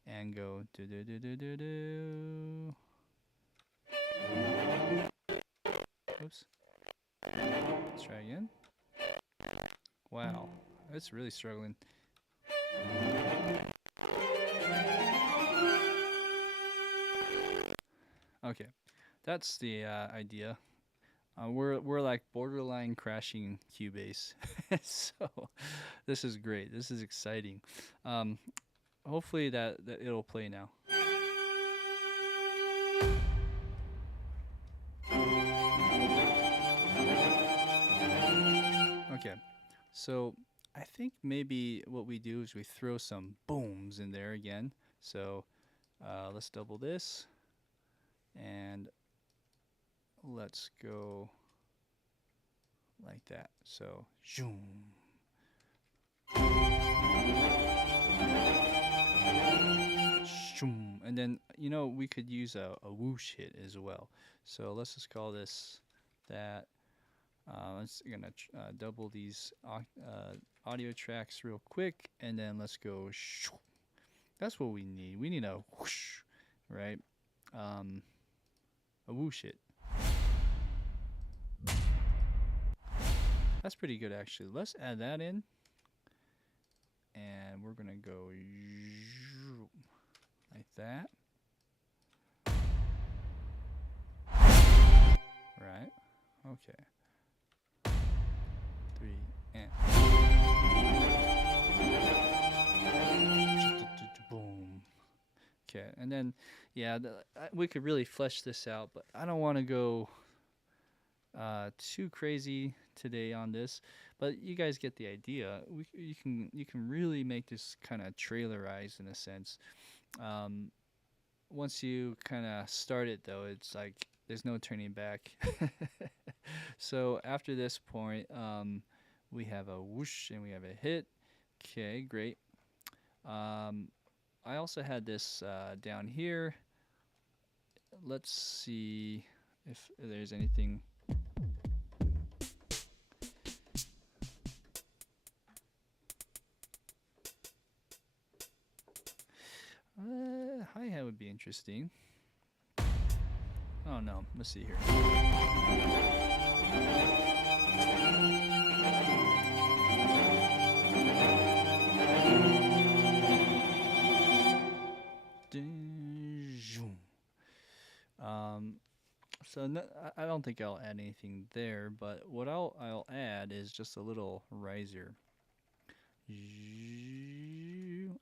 and go do do do do do do. Oops. Let's try again. Wow, it's really struggling. Okay, that's the idea. We're like borderline crashing Cubase, so this is great. This is exciting. Hopefully that it'll play now. Okay, so I think maybe what we do is we throw some booms in there again. So let's double this, and let's go like that. So, zoom. And then, you know, we could use a whoosh hit as well. So let's just call this that. Let's gonna double these audio tracks real quick, and then let's go. That's what we need. We need a whoosh, right? A whoosh hit. That's pretty good, actually. Let's add that in, and we're gonna go like that. Right. Okay. 3 and boom. Okay, and then yeah, we could really flesh this out, but I don't want to go too crazy today on this. But you guys get the idea. You can really make this kind of trailerized in a sense. Once you kind of start it, though, it's like there's no turning back. So after this point, we have a whoosh and we have a hit. Okay, great. I also had this down here. Let's see if there's anything. Hi-hat would be interesting. Oh no, let's see here. So no, I don't think I'll add anything there, but what I'll add is just a little riser.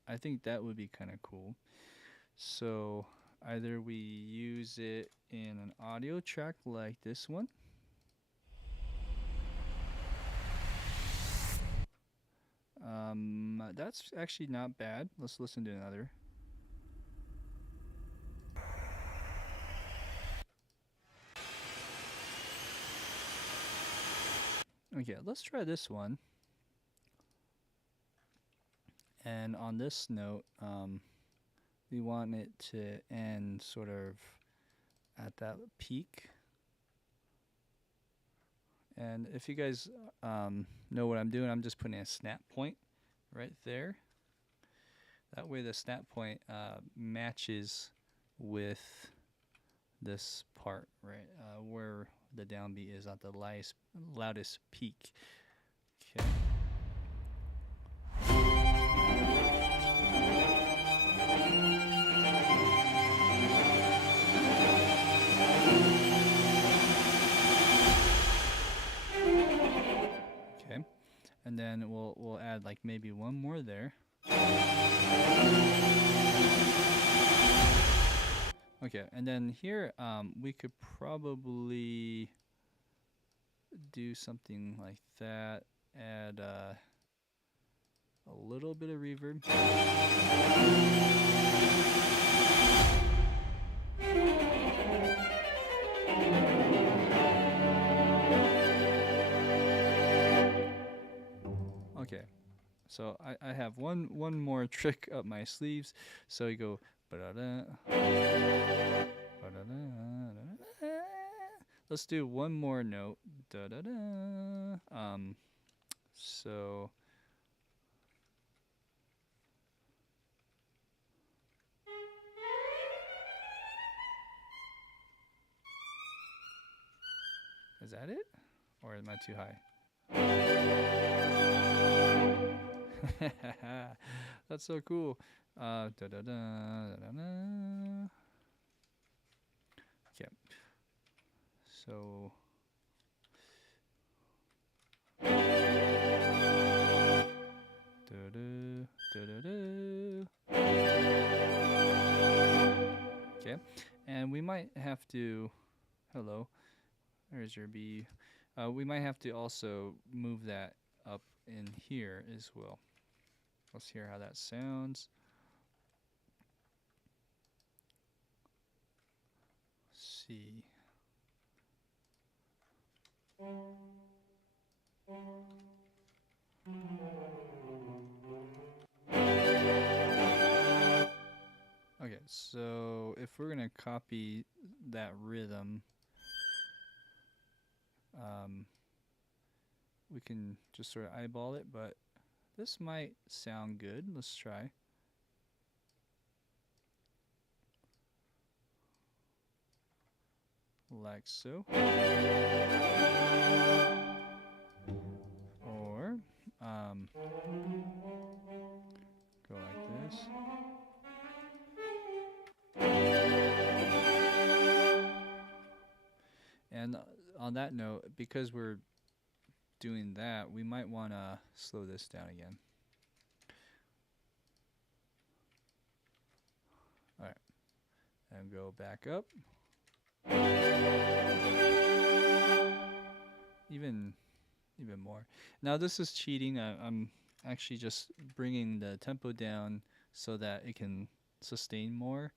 I think that would be kind of cool. So either we use it in an audio track like this one. That's actually not bad. Let's listen to another. Okay, let's try this one. And on this note, we want it to end sort of at that peak. And if you guys know what I'm doing, I'm just putting a snap point right there. That way the snap point matches with this part, right, where the downbeat is at the loudest peak. Okay. Okay, and then we'll add like maybe one more there. Okay, and then here we could probably do something like that. Add a little bit of reverb. Okay, so I have one more trick up my sleeves. So you go ba-da-da, ba-da-da. Let's do one more note. Da-da-da. So is that it? Or am I too high? That's so cool. Da-da-da. Okay. So da-da, da-da-da. Okay. And we might have to hello. There's your B. We might have to also move that up in here as well. Let's hear how that sounds. Let's see. Okay, so if we're gonna copy that rhythm, we can just sort of eyeball it, but this might sound good. Let's try. Like so. Or go like this. And on that note, because we're doing that, we might want to slow this down again. All right, and go back up. Even more. Now this is cheating. I'm actually just bringing the tempo down so that it can sustain more,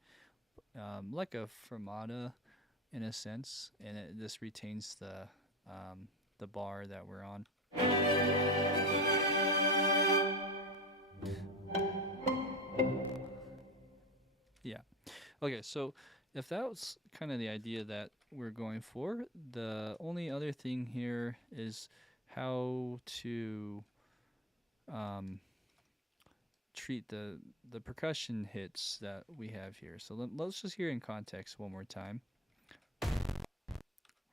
like a fermata in a sense, and this retains the bar that we're on. Yeah. Okay, so if that was kind of the idea that we're going for, the only other thing here is how to treat the percussion hits that we have here. So let's just hear in context one more time.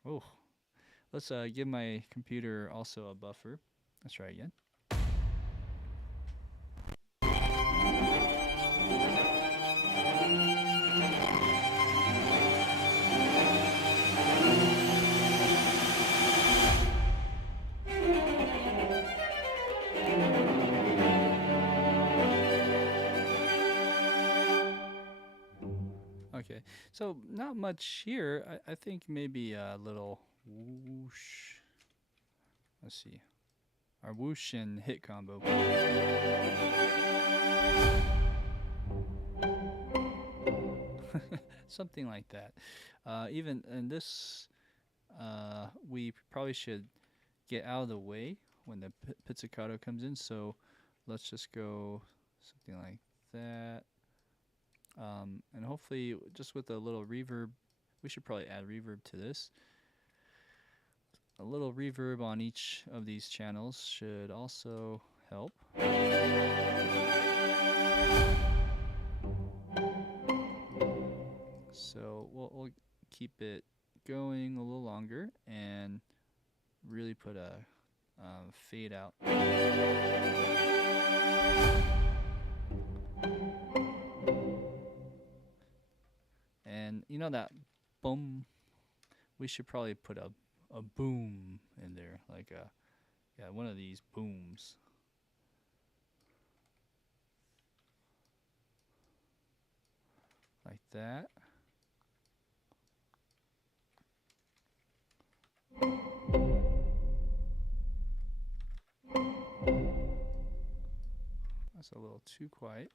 Oh, let's give my computer also a buffer. Let's try again. Okay, so not much here. I think maybe a little whoosh. Let's see. Our whoosh and hit combo. Something like that. Even in this, we probably should get out of the way when the pizzicato comes in. So let's just go something like that. And hopefully just with a little reverb, we should probably add reverb to this. A little reverb on each of these channels should also help. So we'll keep it going a little longer and really put a fade out. And you know that boom, we should probably put a boom in there, like one of these booms. Like that. a little too quiet.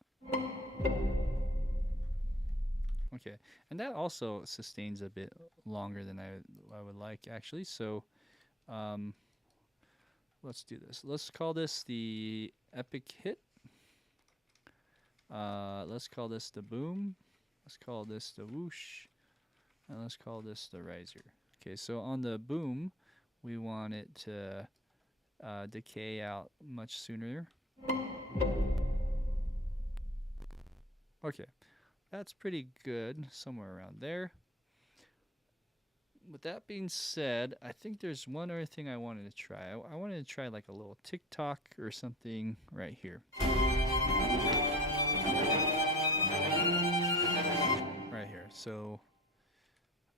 Okay, and that also sustains a bit longer than I would like actually. So let's do this. Let's call this the epic hit. Let's call this the boom. Let's call this the whoosh. And let's call this the riser. Okay, so on the boom, we want it to decay out much sooner. Okay, that's pretty good, somewhere around there. With that being said, I think there's one other thing I wanted to try. I wanted to try like a little tick-tock or something right here. Right here. So,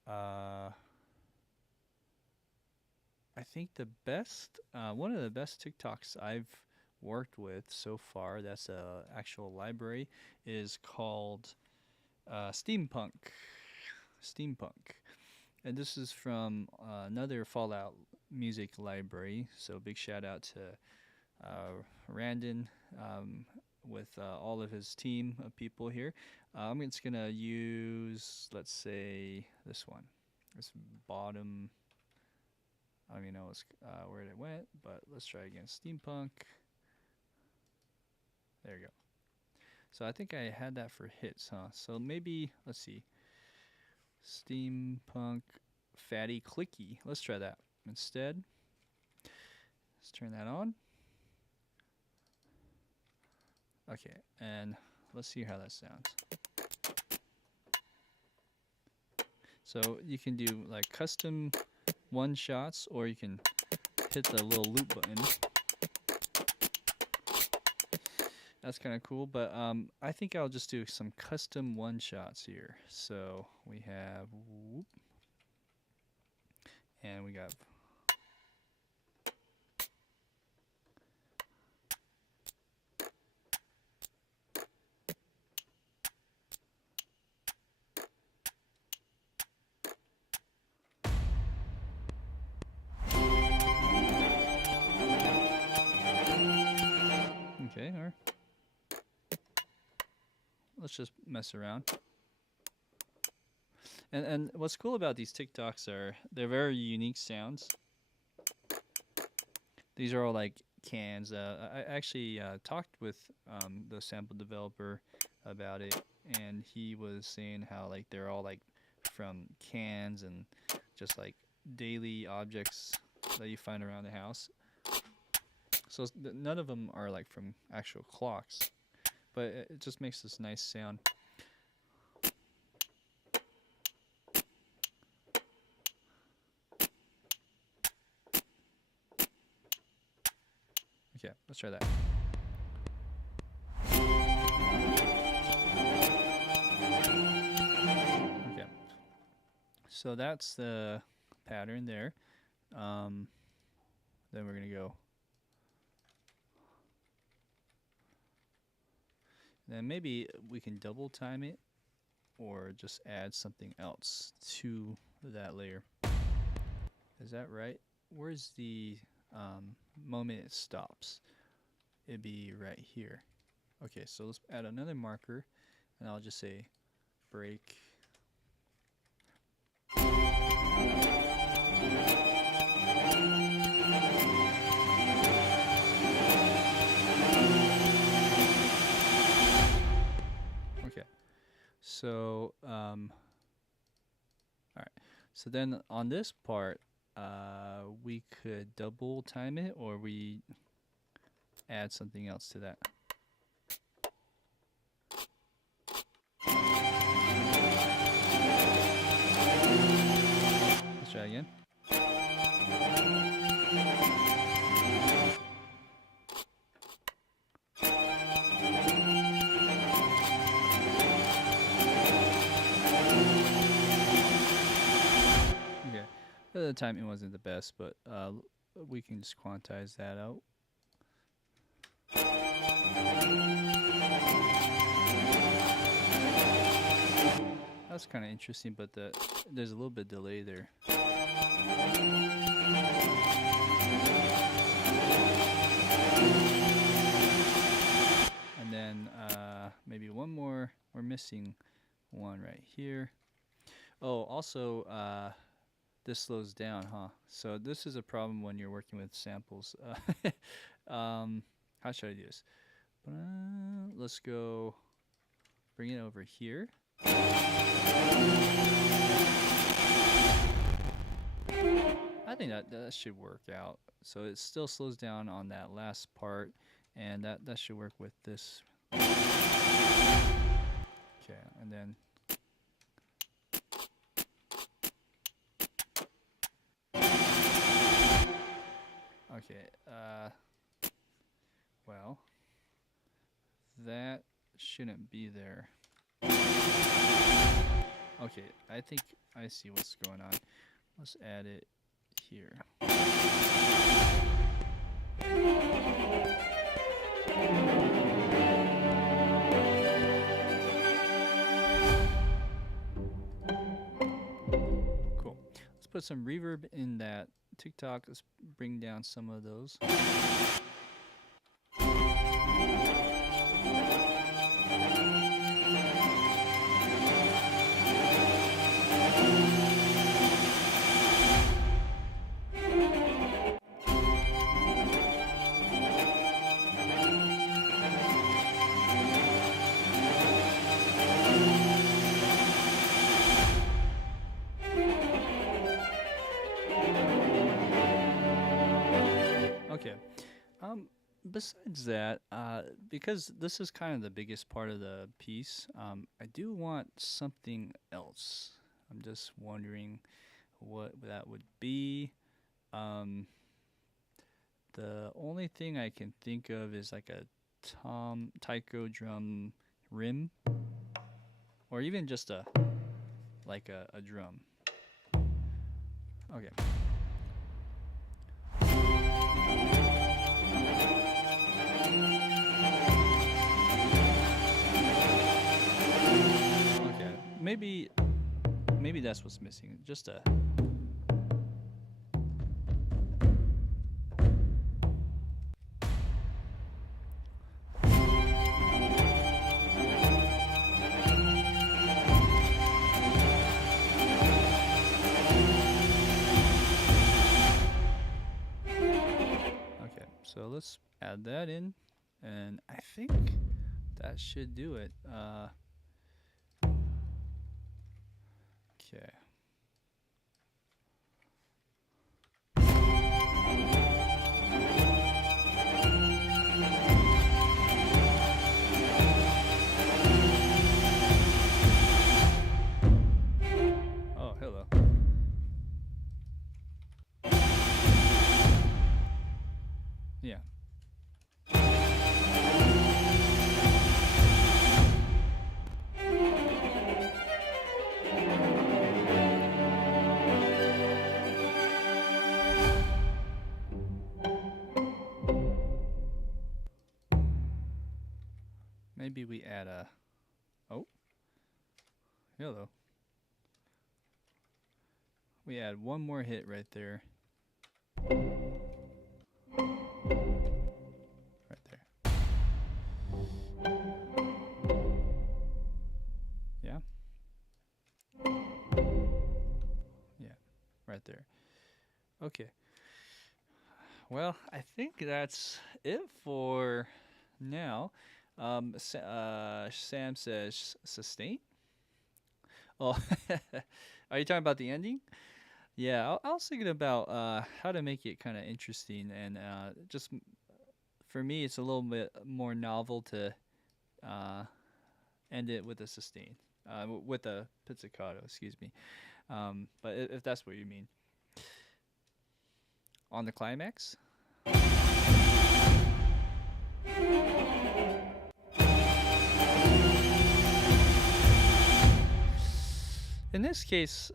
I think the best, one of the best TikToks I've worked with so far, that's a actual library, is called Steampunk. And this is from another Fallout music library. So big shout out to Randon with all of his team of people here. I'm just gonna use, let's say, this one, this bottom. I don't even know where it went, but let's try again. Steampunk. There you go. So I think I had that for hits, huh? So maybe, let's see. Steampunk fatty clicky. Let's try that instead. Let's turn that on. Okay, and let's see how that sounds. So you can do like custom one shots, or you can hit the little loop button. That's kind of cool, but I think I'll just do some custom one shots here. So we have whoop, and we got okay, or let's just mess around. And what's cool about these TikToks are they're very unique sounds. These are all like cans. I actually talked with the sample developer about it, and he was saying how like they're all like from cans and just like daily objects that you find around the house. So none of them are like from actual clocks, but it just makes this nice sound. Okay, let's try that. Okay, so that's the pattern there. Then we're gonna go. Then maybe we can double time it, or just add something else to that layer. Is that right? Where's the moment it stops? It'd be right here. Okay, so let's add another marker, and I'll just say break. Okay, so all right. So then on this part, we could double time it, or we add something else to that. Let's try again. Okay, the timing wasn't the best, but we can just quantize that out. That's kind of interesting, but there's a little bit of delay there. And maybe one more. We're missing one right here. Oh, also, this slows down, huh? So this is a problem when you're working with samples. How should I do this? Let's go bring it over here. I think that should work out. So it still slows down on that last part, and that should work with this. Okay, and then okay, well, that shouldn't be there. Okay, I think I see what's going on. Let's add it here. Cool. Let's put some reverb in that TikTok. Let's bring down some of those. Okay. Besides that, because this is kind of the biggest part of the piece, I do want something else. I'm just wondering what that would be. The only thing I can think of is like a taiko drum rim, or even just a drum. Okay. Okay. Maybe that's what's missing. Just a. Okay, so let's add that in, and I think that should do it. Okay. Oh, hello. Yeah. Maybe we add a. Oh. Hello. We add one more hit right there. Right there. Yeah? Yeah, right there. Okay. Well, I think that's it for now. Sam says sustain. Oh, are you talking about the ending? Yeah, I was thinking about how to make it kind of interesting, and for me, it's a little bit more novel to uh, end it with a sustain, with a pizzicato, excuse me. But if that's what you mean, on the climax. In this case,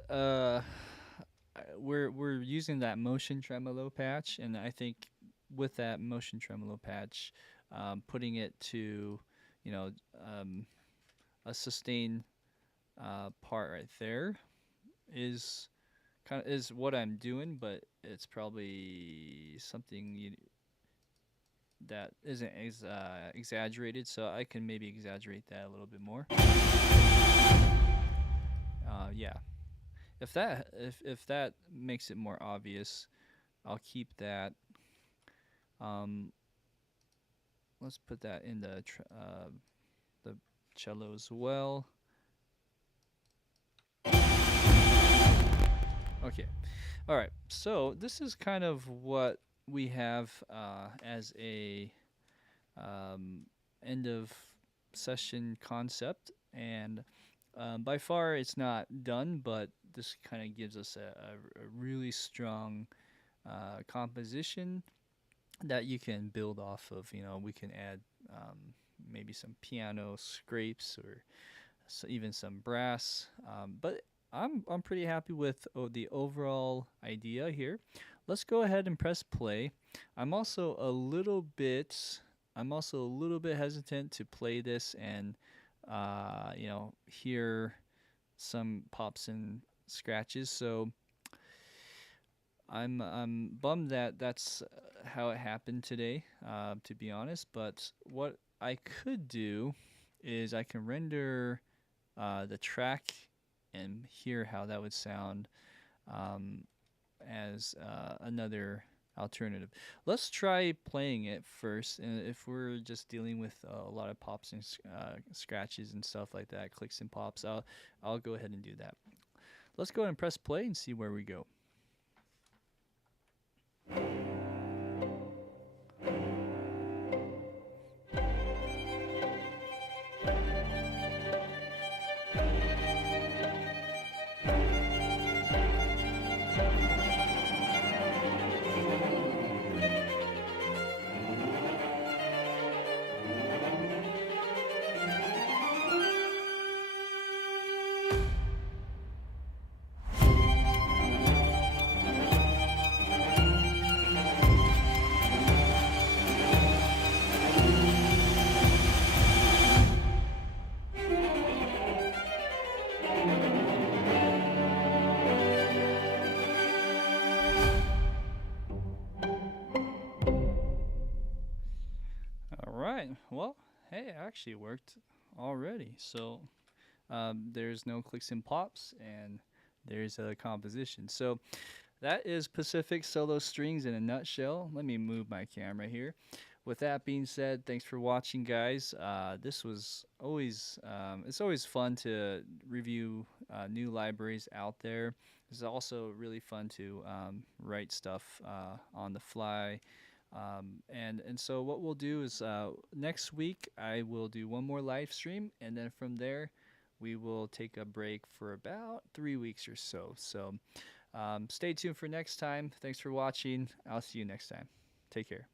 we're using that motion tremolo patch, and I think with that motion tremolo patch, putting it to, you know, a sustain part right there is is what I'm doing, but it's probably something that isn't exaggerated, so I can maybe exaggerate that a little bit more. Yeah, if that makes it more obvious, I'll keep that. Um, let's put that in the cello as well. Okay. All right. So this is kind of what we have as a um, end of session concept, and by far it's not done, but this kind of gives us a really strong composition that you can build off of. You know, we can add maybe some piano scrapes or even some brass. But I'm pretty happy with the overall idea here. Let's go ahead and press play. I'm also a little bit I'm also a little bit hesitant to play this and hear some pops and scratches. So I'm bummed that that's how it happened today, to be honest. But what I could do is I can render the track and hear how that would sound um, as another alternative. Let's try playing it first, and if we're just dealing with a lot of pops and scratches and stuff like that, clicks and pops, I'll go ahead and do that. Let's go ahead and press play and see where we go. All right. Well, hey, it actually worked already. So there's no clicks and pops, and there's a composition. So that is Pacific Solo Strings in a nutshell. Let me move my camera here. With that being said, thanks for watching, guys. This was always it's always fun to review new libraries out there. It's also really fun to write stuff on the fly. And so what we'll do is next week I will do one more live stream, and then from there we will take a break for about 3 weeks or so. So stay tuned for next time. Thanks for watching. I'll see you next time. Take care.